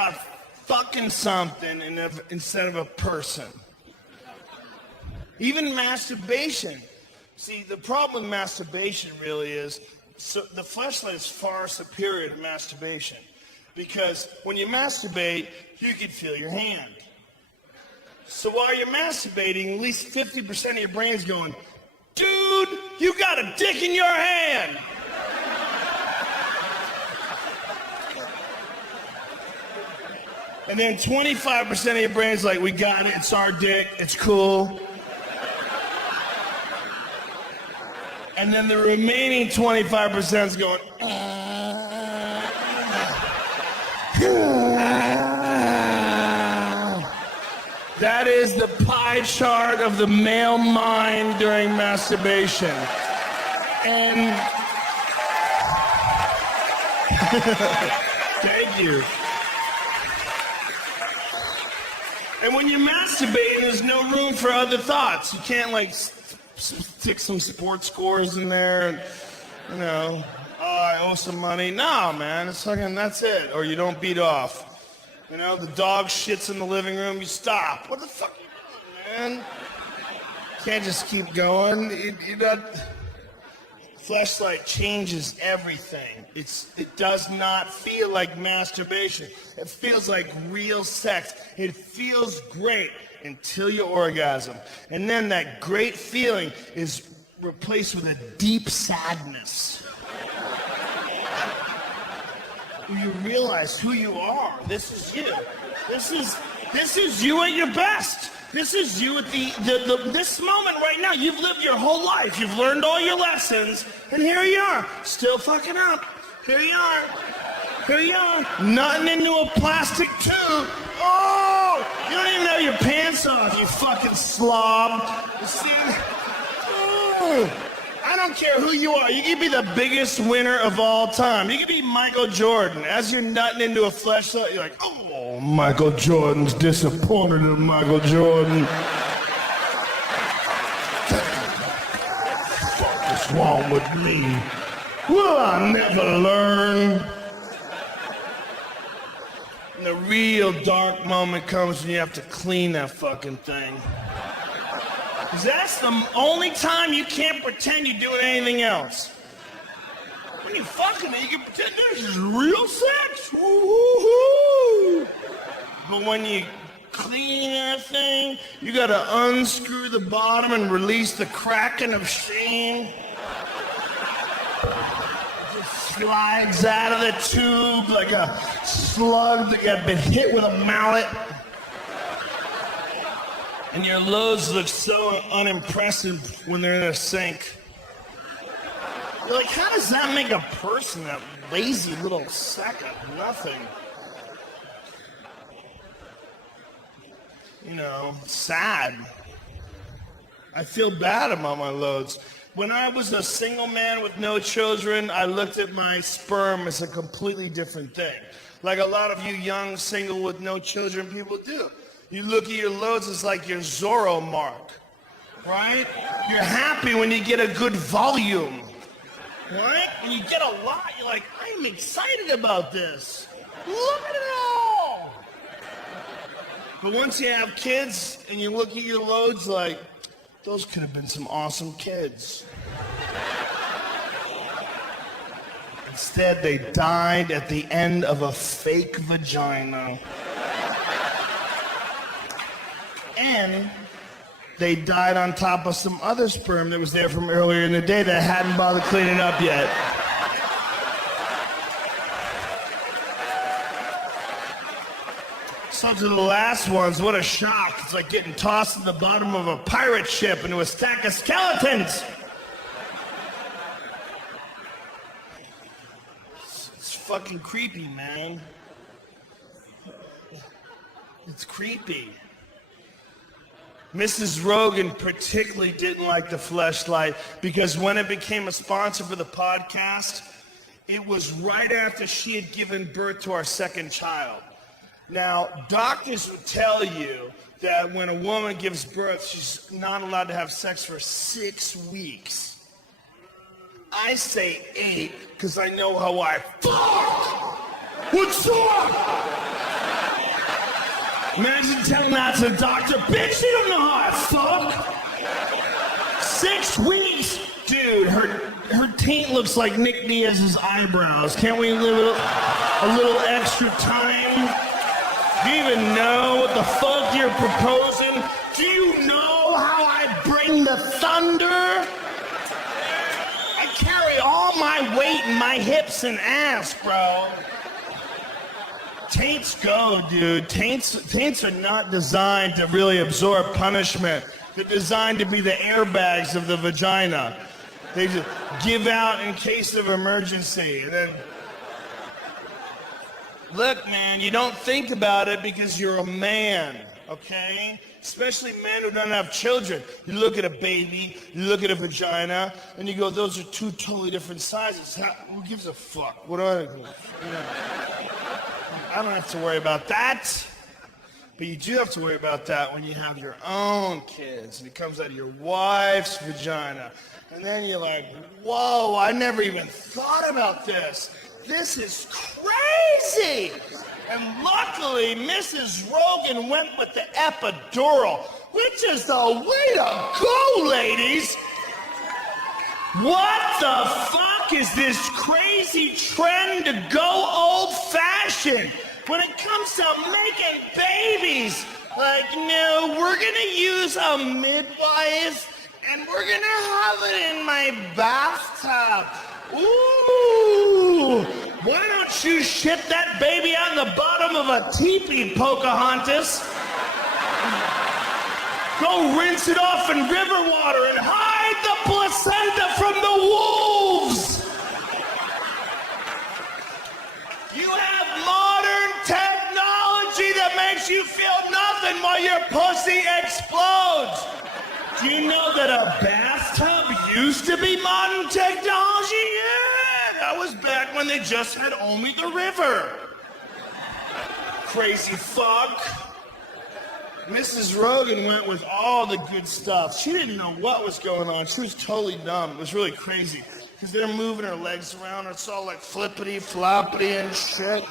about fucking something instead of a person. Even masturbation. See, the problem with masturbation really is, so the fleshlight is far superior to masturbation. Because when you masturbate, you can feel your hand. So while you're masturbating, at least 50% of your brain's going, dude, you got a dick in your hand. And then 25% of your brain's like, we got it, it's our dick, it's cool. And then the remaining 25% is going, That is the pie chart of the male mind during masturbation. And thank you. And when you're masturbating, there's no room for other thoughts. You can't like stick some sports scores in there and, you know, oh, I owe some money. No, man, it's fucking, that's it. Or you don't beat off. You know, the dog shits in the living room, you stop. What the fuck are you doing, man? Can't just keep going. Fleshlight changes everything. It does not feel like masturbation. It feels like real sex. It feels great until you orgasm. And then that great feeling is replaced with a deep sadness. You realize who you are. This is you. This is you at your best. This is you at this moment right now. You've lived your whole life. You've learned all your lessons, and here you are, still fucking up. Here you are. Here you are. Nothing into a plastic tube. Oh! You don't even have your pants off, you fucking slob. You see? Oh. I don't care who you are. You can be the biggest winner of all time. You can be Michael Jordan. As you're nutting into a fleshlight, you're like, oh, Michael Jordan's disappointed in Michael Jordan. What's wrong with me? Will I never learn? And the real dark moment comes when you have to clean that fucking thing. Because that's the only time you can't pretend you're doing anything else. When you're fucking it, you can pretend this is real sex. Woo-hoo-hoo. But when you clean that thing, you gotta unscrew the bottom and release the kraken of shame. It just slides out of the tube like a slug that got been hit with a mallet. And your loads look so unimpressive when they're in a sink. You're like, how does that make a person, that lazy little sack of nothing? You know, sad. I feel bad about my loads. When I was a single man with no children, I looked at my sperm as a completely different thing. Like a lot of you young, single with no children people do. You look at your loads as like your Zorro mark, right? You're happy when you get a good volume, right? When you get a lot, you're like, I'm excited about this. Look at it all. But once you have kids and you look at your loads like, those could have been some awesome kids. Instead, they died at the end of a fake vagina. And they died on top of some other sperm that was there from earlier in the day that hadn't bothered cleaning up yet. So to the last ones, what a shock. It's like getting tossed in the bottom of a pirate ship into a stack of skeletons. It's fucking creepy, man. It's creepy. Mrs. Rogan particularly didn't like the fleshlight because when it became a sponsor for the podcast, it was right after she had given birth to our second child. Now, doctors would tell you that when a woman gives birth, she's not allowed to have sex for 6 weeks. I say 8 because I know how I fuck. What's up? Imagine telling that to the doctor, bitch, you don't know how I fuck. 6 weeks. Dude, her taint looks like Nick Diaz's eyebrows. Can't we live a little extra time? Do you even know what the fuck you're proposing? Do you know how I bring the thunder? I carry all my weight in my hips and ass, bro. Taints go, dude. Taints are not designed to really absorb punishment. They're designed to be the airbags of the vagina. They just give out in case of emergency. And then, look, man, you don't think about it because you're a man, okay? Especially men who don't have children. You look at a baby, you look at a vagina, and you go, those are 2 totally different sizes. Who gives a fuck? What do I don't have to worry about that. But you do have to worry about that when you have your own kids and it comes out of your wife's vagina. And then you're like, whoa, I never even thought about this. This is crazy. And luckily, Mrs. Rogan went with the epidural, which is the way to go, ladies. What the fuck is this crazy trend to go old-fashioned? When it comes to making babies, like, no, we're gonna use a midwife and we're gonna have it in my bathtub. Ooh, why don't you shit that baby out in the bottom of a teepee, Pocahontas? Go rinse it off in river water and hide the placenta from the wolves. You have modern technology that makes you feel nothing while your pussy explodes. Do you know that a bathtub used to be modern technology? Yeah, that was back when they just had only the river. Crazy fuck. Mrs. Rogan went with all the good stuff. She didn't know what was going on. She was totally dumb. It was really crazy. Because they're moving her legs around. It's all like flippity floppity and shit.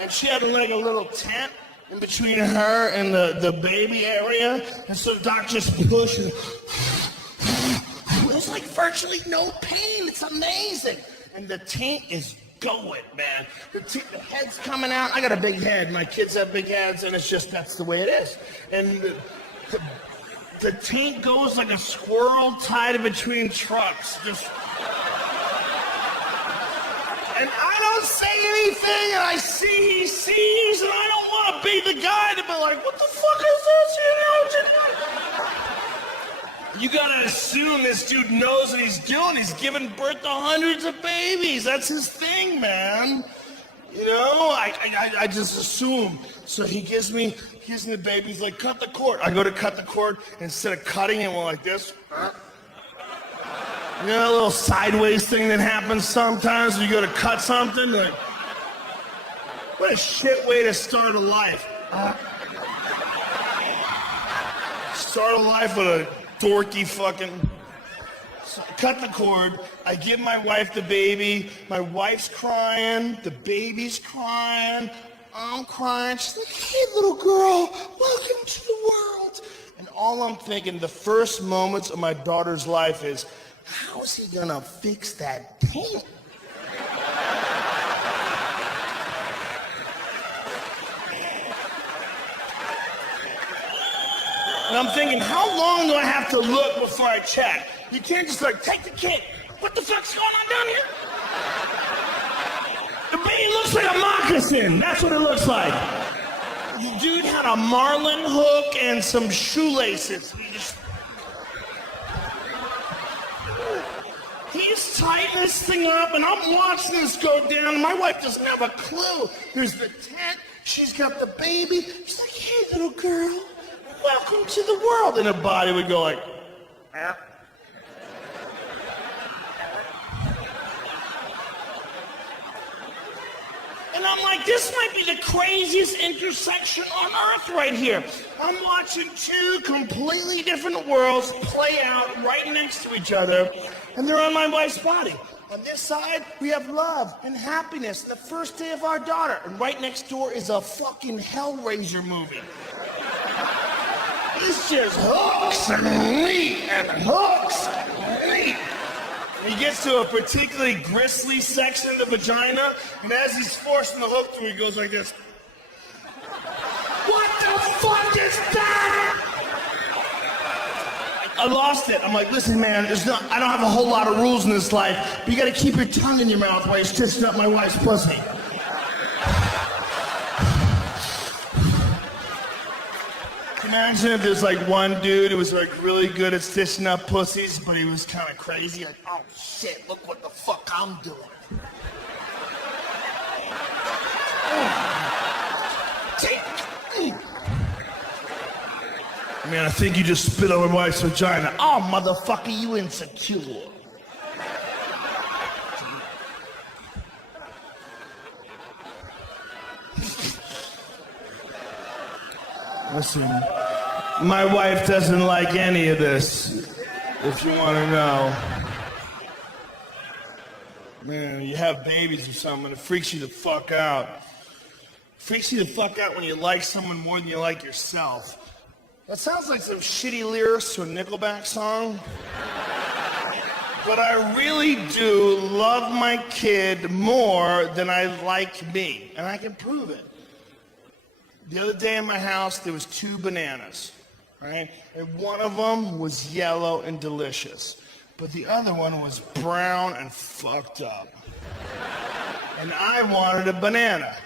And she had like a little tent in between her and the baby area. And so the doc just pushes. There's like virtually no pain. It's amazing. And the taint is going, man. The head's coming out. I got a big head. My kids have big heads, and it's just, that's the way it is. And the taint goes like a squirrel tied in between trucks. Just. And I don't say anything, and I see he sees, and I don't want to be the guy to be like, what the fuck is this? You gotta assume this dude knows what he's doing. He's giving birth to hundreds of babies. That's his thing, man. You know, I just assume. So he gives me the baby. He's like, cut the cord. I go to cut the cord, and instead of cutting it, we're like this. You know, a little sideways thing that happens sometimes when you go to cut something? Like, what a shit way to start a life. Start a life with a dorky fucking... So I cut the cord. I give my wife the baby. My wife's crying. The baby's crying. I'm crying. She's like, hey, little girl, welcome to the world. And all I'm thinking, the first moments of my daughter's life is, how is he gonna fix that taint? And I'm thinking, how long do I have to look before I check? You can't just like, take the kid. What the fuck's going on down here? The baby looks like a moccasin. That's what it looks like. The dude had a marlin hook and some shoelaces. He's tighten this thing up, and I'm watching this go down. My wife doesn't have a clue. There's the tent. She's got the baby. She's like, hey, little girl, welcome to the world. And her body would go like, ah. And I'm like, this might be the craziest intersection on earth right here. I'm watching 2 completely different worlds play out right next to each other, and they're on my wife's body. On this side, we have love and happiness, and the first day of our daughter. And right next door is a fucking Hellraiser movie. It's just hooks and meat and hooks and meat. He gets to a particularly gristly section of the vagina, and as he's forcing the hook through, he goes like this. What the fuck is that? I lost it. I'm like, listen, man, I don't have a whole lot of rules in this life, but you gotta keep your tongue in your mouth while you're stitching up my wife's pussy. Imagine if there's like one dude who was like really good at stitching up pussies, but he was kind of crazy. Like, oh shit, look what the fuck I'm doing. Man, I think you just spit on my wife's vagina. Oh, motherfucker, you insecure. Listen, my wife doesn't like any of this, if you want to know. Man, you have babies or something, it freaks you the fuck out. It freaks you the fuck out when you like someone more than you like yourself. That sounds like some shitty lyrics to a Nickelback song. But I really do love my kid more than I like me, and I can prove it. The other day in my house, there was 2 bananas, right? And one of them was yellow and delicious, but the other one was brown and fucked up. And I wanted a banana,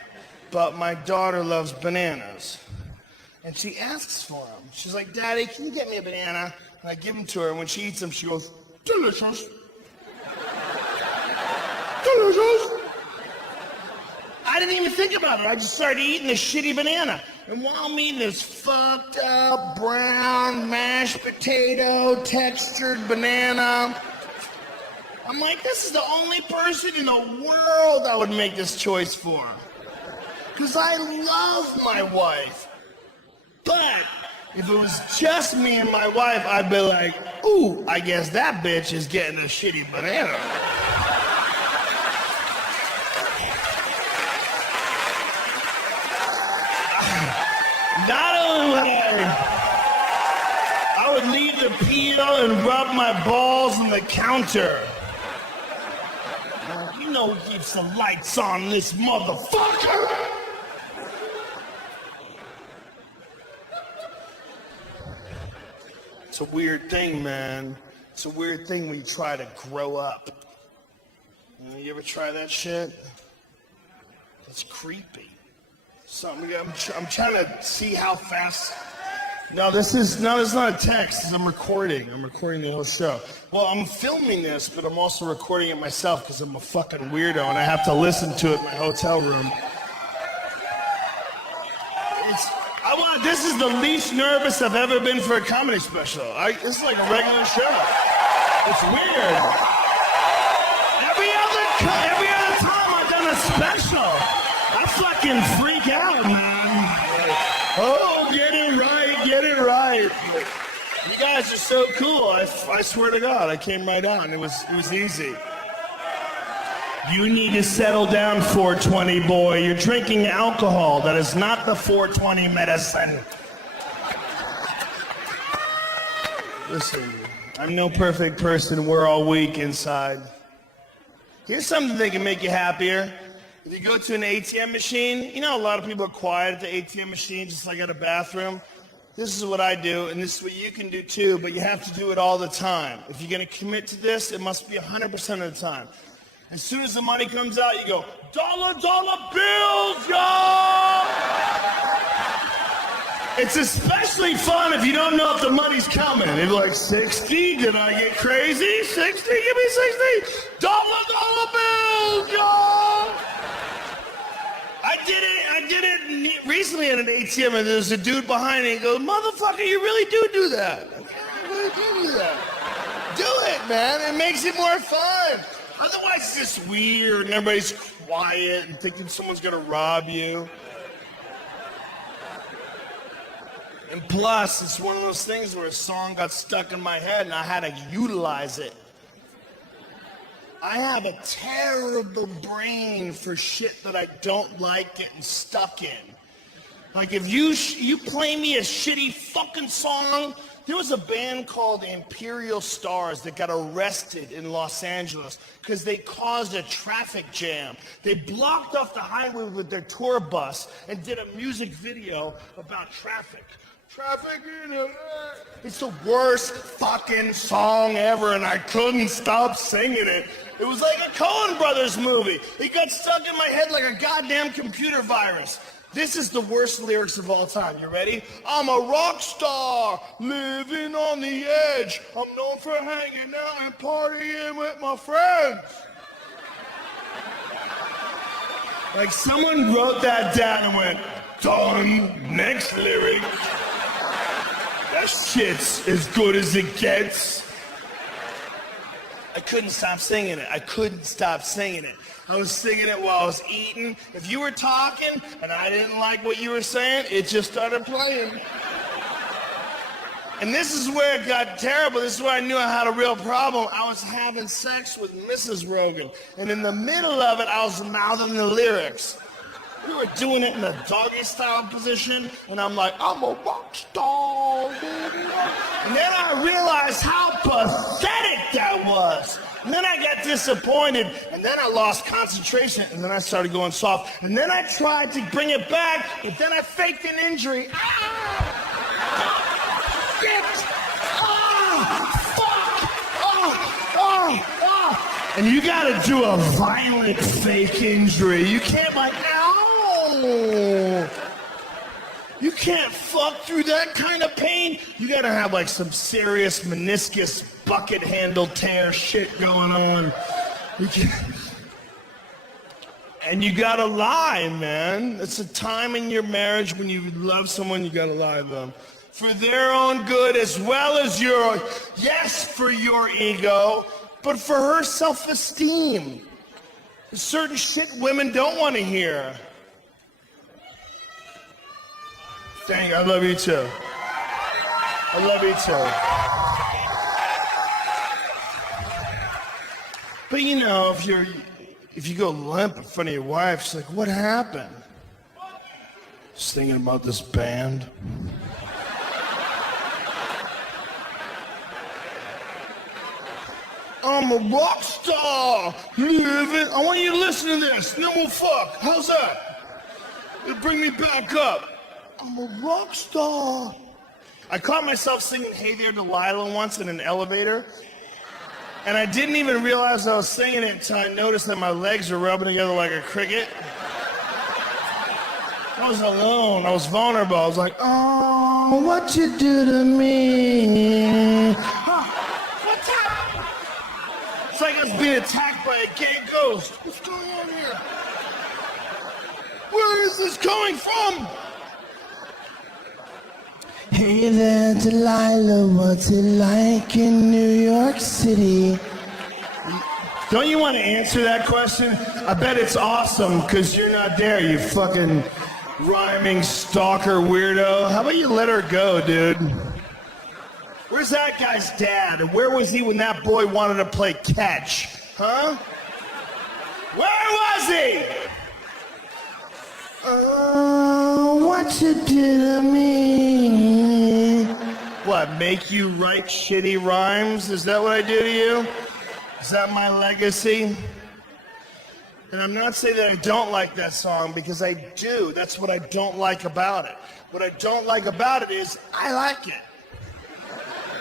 but my daughter loves bananas. And she asks for them. She's like, Daddy, can you get me a banana? And I give them to her, and when she eats them, she goes, delicious. Delicious. I didn't even think about it. I just started eating this shitty banana. And while I'm eating this fucked up, brown, mashed potato, textured banana, I'm like, this is the only person in the world I would make this choice for. Because I love my wife. But if it was just me and my wife, I'd be like, ooh, I guess that bitch is getting a shitty banana. Not only would I would leave the peel and rub my balls on the counter. You know who keeps the lights on this motherfucker? It's a weird thing, man. It's a weird thing when you try to grow up. You ever try that shit? It's creepy. Something I'm trying to see how fast. No, this is not a text. I'm recording. I'm recording the whole show. Well, I'm filming this, but I'm also recording it myself because I'm a fucking weirdo and I have to listen to it in my hotel room. This is the least nervous I've ever been for a comedy special. This is like a regular show. It's weird. Every other time I've done a special, I fucking freak out, man. Oh, get it right, get it right. You guys are so cool. I swear to God, I came right on. It was easy. You need to settle down, 420 boy. You're drinking alcohol. That is not the 420 medicine. Listen, I'm no perfect person. We're all weak inside. Here's something that can make you happier. If you go to an ATM machine, you know a lot of people are quiet at the ATM machine, just like at a bathroom. This is what I do, and this is what you can do too, but you have to do it all the time. If you're going to commit to this, it must be 100% of the time. As soon as the money comes out, you go, dollar bills, y'all! It's especially fun if you don't know if the money's coming. They're like, 60? Did I get crazy? 60? Give me 60! Dollar bills, y'all! I did it recently at an ATM, and there's a dude behind me, and he goes, motherfucker, you really do that. I really do that. Do it, man. It makes it more fun. Otherwise, it's just weird, and everybody's quiet and thinking someone's gonna rob you. And plus, it's one of those things where a song got stuck in my head, and I had to utilize it. I have a terrible brain for shit that I don't like getting stuck in. Like if you play me a shitty fucking song, there was a band called Imperial Stars that got arrested in Los Angeles because they caused a traffic jam. They blocked off the highway with their tour bus and did a music video about traffic. Traffic in LA. It's the worst fucking song ever, and I couldn't stop singing it. It was like a Coen Brothers movie. It got stuck in my head like a goddamn computer virus. This is the worst lyrics of all time. You ready? I'm a rock star, living on the edge. I'm known for hanging out and partying with my friends. Like someone wrote that down and went, done, next lyric. That shit's as good as it gets. I couldn't stop singing it. I couldn't stop singing it. I was singing it while I was eating. If you were talking and I didn't like what you were saying, it just started playing. And this is where it got terrible. This is where I knew I had a real problem. I was having sex with Mrs. Rogan. And in the middle of it, I was mouthing the lyrics. We were doing it in a doggy style position, and I'm like, I'm a rock star. And then I realized how pathetic that was. And then I got disappointed, and then I lost concentration, and then I started going soft. And then I tried to bring it back, but then I faked an injury. Shit! Fuck! And you gotta do a violent fake injury. You can't like, ow! You can't fuck through that kind of pain. You gotta have like some serious meniscus bucket handle tear shit going on. And you gotta lie, man. It's a time in your marriage when you love someone, you gotta lie to them. For their own good as well as your, yes, for your ego, but for her self-esteem. There's certain shit women don't want to hear. Dang, I love you too. I love you too. But you know, if you go limp in front of your wife, she's like, what happened? Just thinking about this band. I'm a rock star, living. I want you to listen to this, and then we'll fuck. How's that? It'll bring me back up. I'm a rock star. I caught myself singing Hey There Delilah once in an elevator, and I didn't even realize I was singing it until I noticed that my legs were rubbing together like a cricket. I was alone. I was vulnerable. I was like, oh, what you do to me? What's up? It's like I was being attacked by a gay ghost. What's going on here? Where is this coming from? Hey there, Delilah, what's it like in New York City? Don't you want to answer that question? I bet it's awesome, because you're not there, you fucking rhyming stalker weirdo. How about you let her go, dude? Where's that guy's dad? And where was he when that boy wanted to play catch? Huh? Where was he? Oh, what you do to me? What, make you write shitty rhymes? Is that what I do to you? Is that my legacy? And I'm not saying that I don't like that song, because I do. That's what I don't like about it. What I don't like about it is I like it.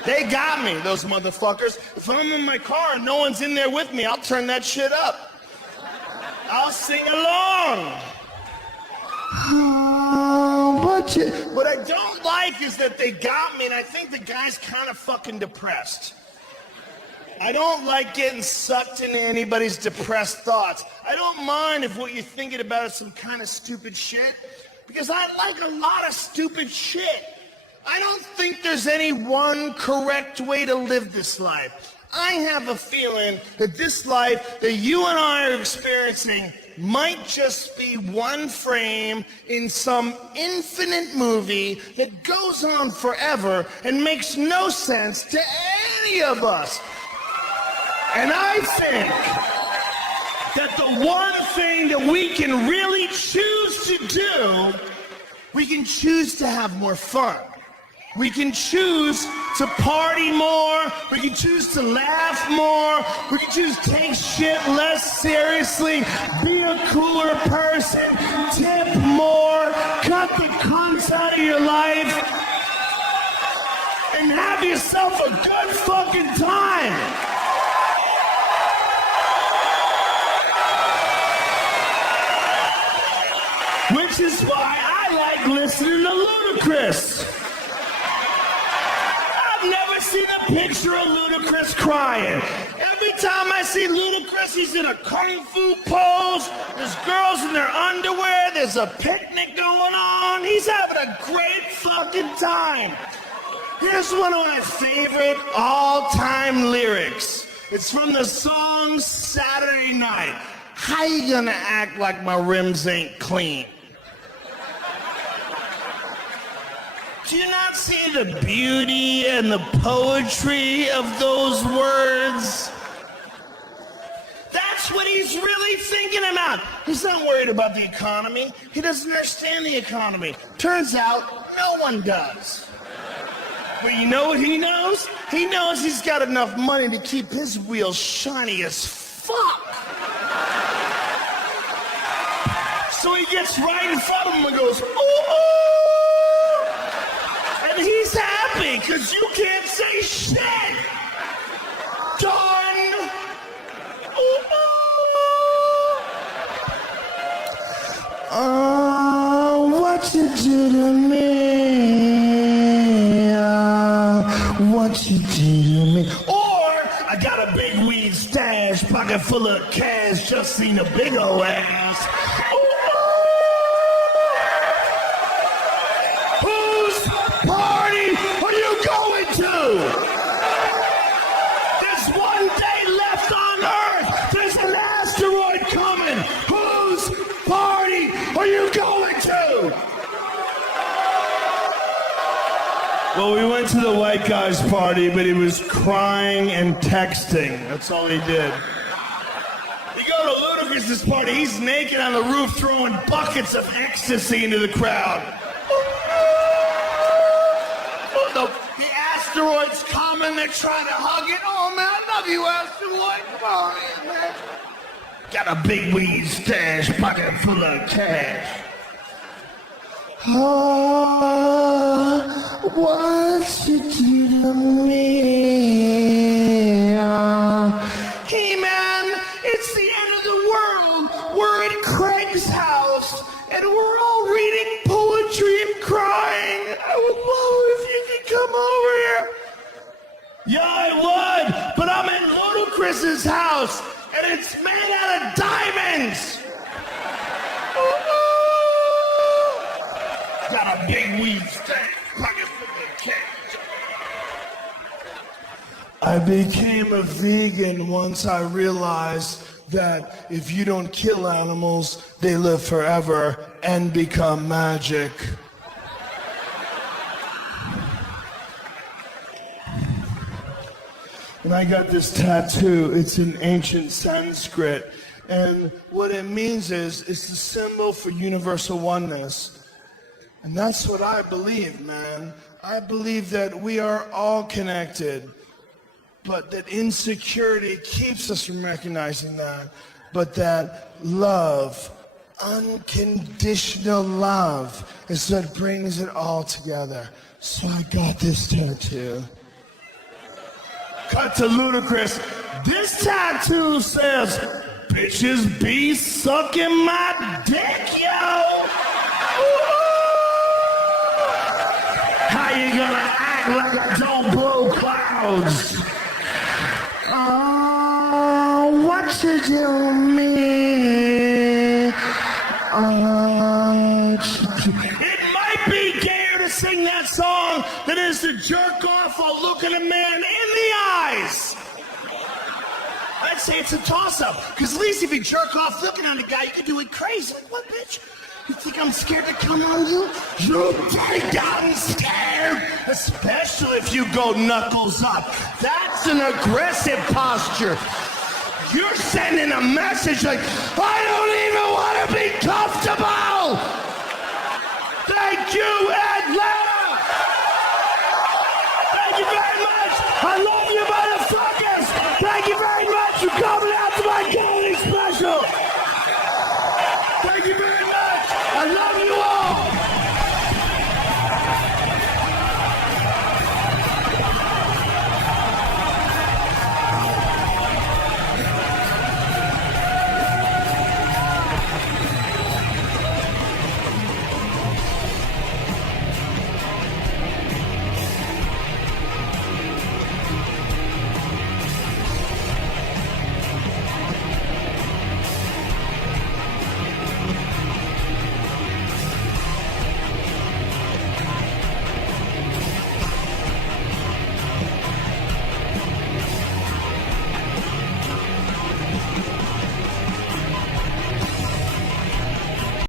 They got me, those motherfuckers. If I'm in my car and no one's in there with me, I'll turn that shit up. I'll sing along. What I don't like is that they got me, and I think the guy's kind of fucking depressed. I don't like getting sucked into anybody's depressed thoughts. I don't mind if what you're thinking about is some kind of stupid shit, because I like a lot of stupid shit. I don't think there's any one correct way to live this life. I have a feeling that this life that you and I are experiencing might just be one frame in some infinite movie that goes on forever and makes no sense to any of us. And I think that the one thing that we can really choose to do, we can choose to have more fun. We can choose to party more. We can choose to laugh more. We can choose to take shit less seriously. Be a cooler person. Tip more. Cut the cunts out of your life. And have yourself a good fucking time. Which is why I like listening to Ludacris. I've never seen a picture of Ludacris crying. Every time I see Ludacris, he's in a kung fu pose. There's girls in their underwear. There's a picnic going on. He's having a great fucking time. Here's one of my favorite all-time lyrics. It's from the song Saturday Night. How you gonna act like my rims ain't clean? Do you not see the beauty and the poetry of those words? That's what he's really thinking about. He's not worried about the economy. He doesn't understand the economy. Turns out, no one does. But you know what he knows? He knows he's got enough money to keep his wheels shiny as fuck. So he gets right in front of him and goes, ooh, ooh. And he's happy, because you can't say shit. Done. Ooh, ooh. Oh, what you do to me? What you do to me? Or, I got a big weed stash, pocket full of cash, just seen a big ol' ass. Party are you going to? There's one day left on Earth. There's an asteroid coming. Whose party are you going to? Well, we went to the white guy's party, but he was crying and texting. That's all he did. You go to Ludacris's party, he's naked on the roof throwing buckets of ecstasy into the crowd. The asteroid's coming, they're trying to hug it. Oh man, I love you, asteroid. Come on in, man. Got a big weed stash, pocket full of cash. Oh, what you do to me? Hey man, it's the end of the world. We're at Craig's house, and we're all reading poetry and crying. I would love if you could come over here. Yeah, I would, but I'm at Ludacris's house, and it's made out of diamonds. Got a big weed stack, pocket full of cash. I became a vegan once I realized that if you don't kill animals, they live forever and become magic. And I got this tattoo. It's in ancient Sanskrit. And what it means is, it's the symbol for universal oneness. And that's what I believe, man. I believe that we are all connected, but that insecurity keeps us from recognizing that. But that love, unconditional love, is what brings it all together. So I got this tattoo. Cut to Ludacris. This tattoo says, bitches be sucking my dick, yo! How you gonna act like I don't blow clouds? Oh, what you do to me? It might be gayer to sing that song than it is to jerk off while looking a man in the eyes. I'd say it's a toss-up, because at least if you jerk off looking on the guy, you can do it crazy. Like, what, bitch? You think I'm scared to come on you? You're pretty damn scared. Especially if you go knuckles up. That's an aggressive posture. You're sending a message like, I don't even want to be comfortable. Thank you, Atlanta. Thank you very much. I love you,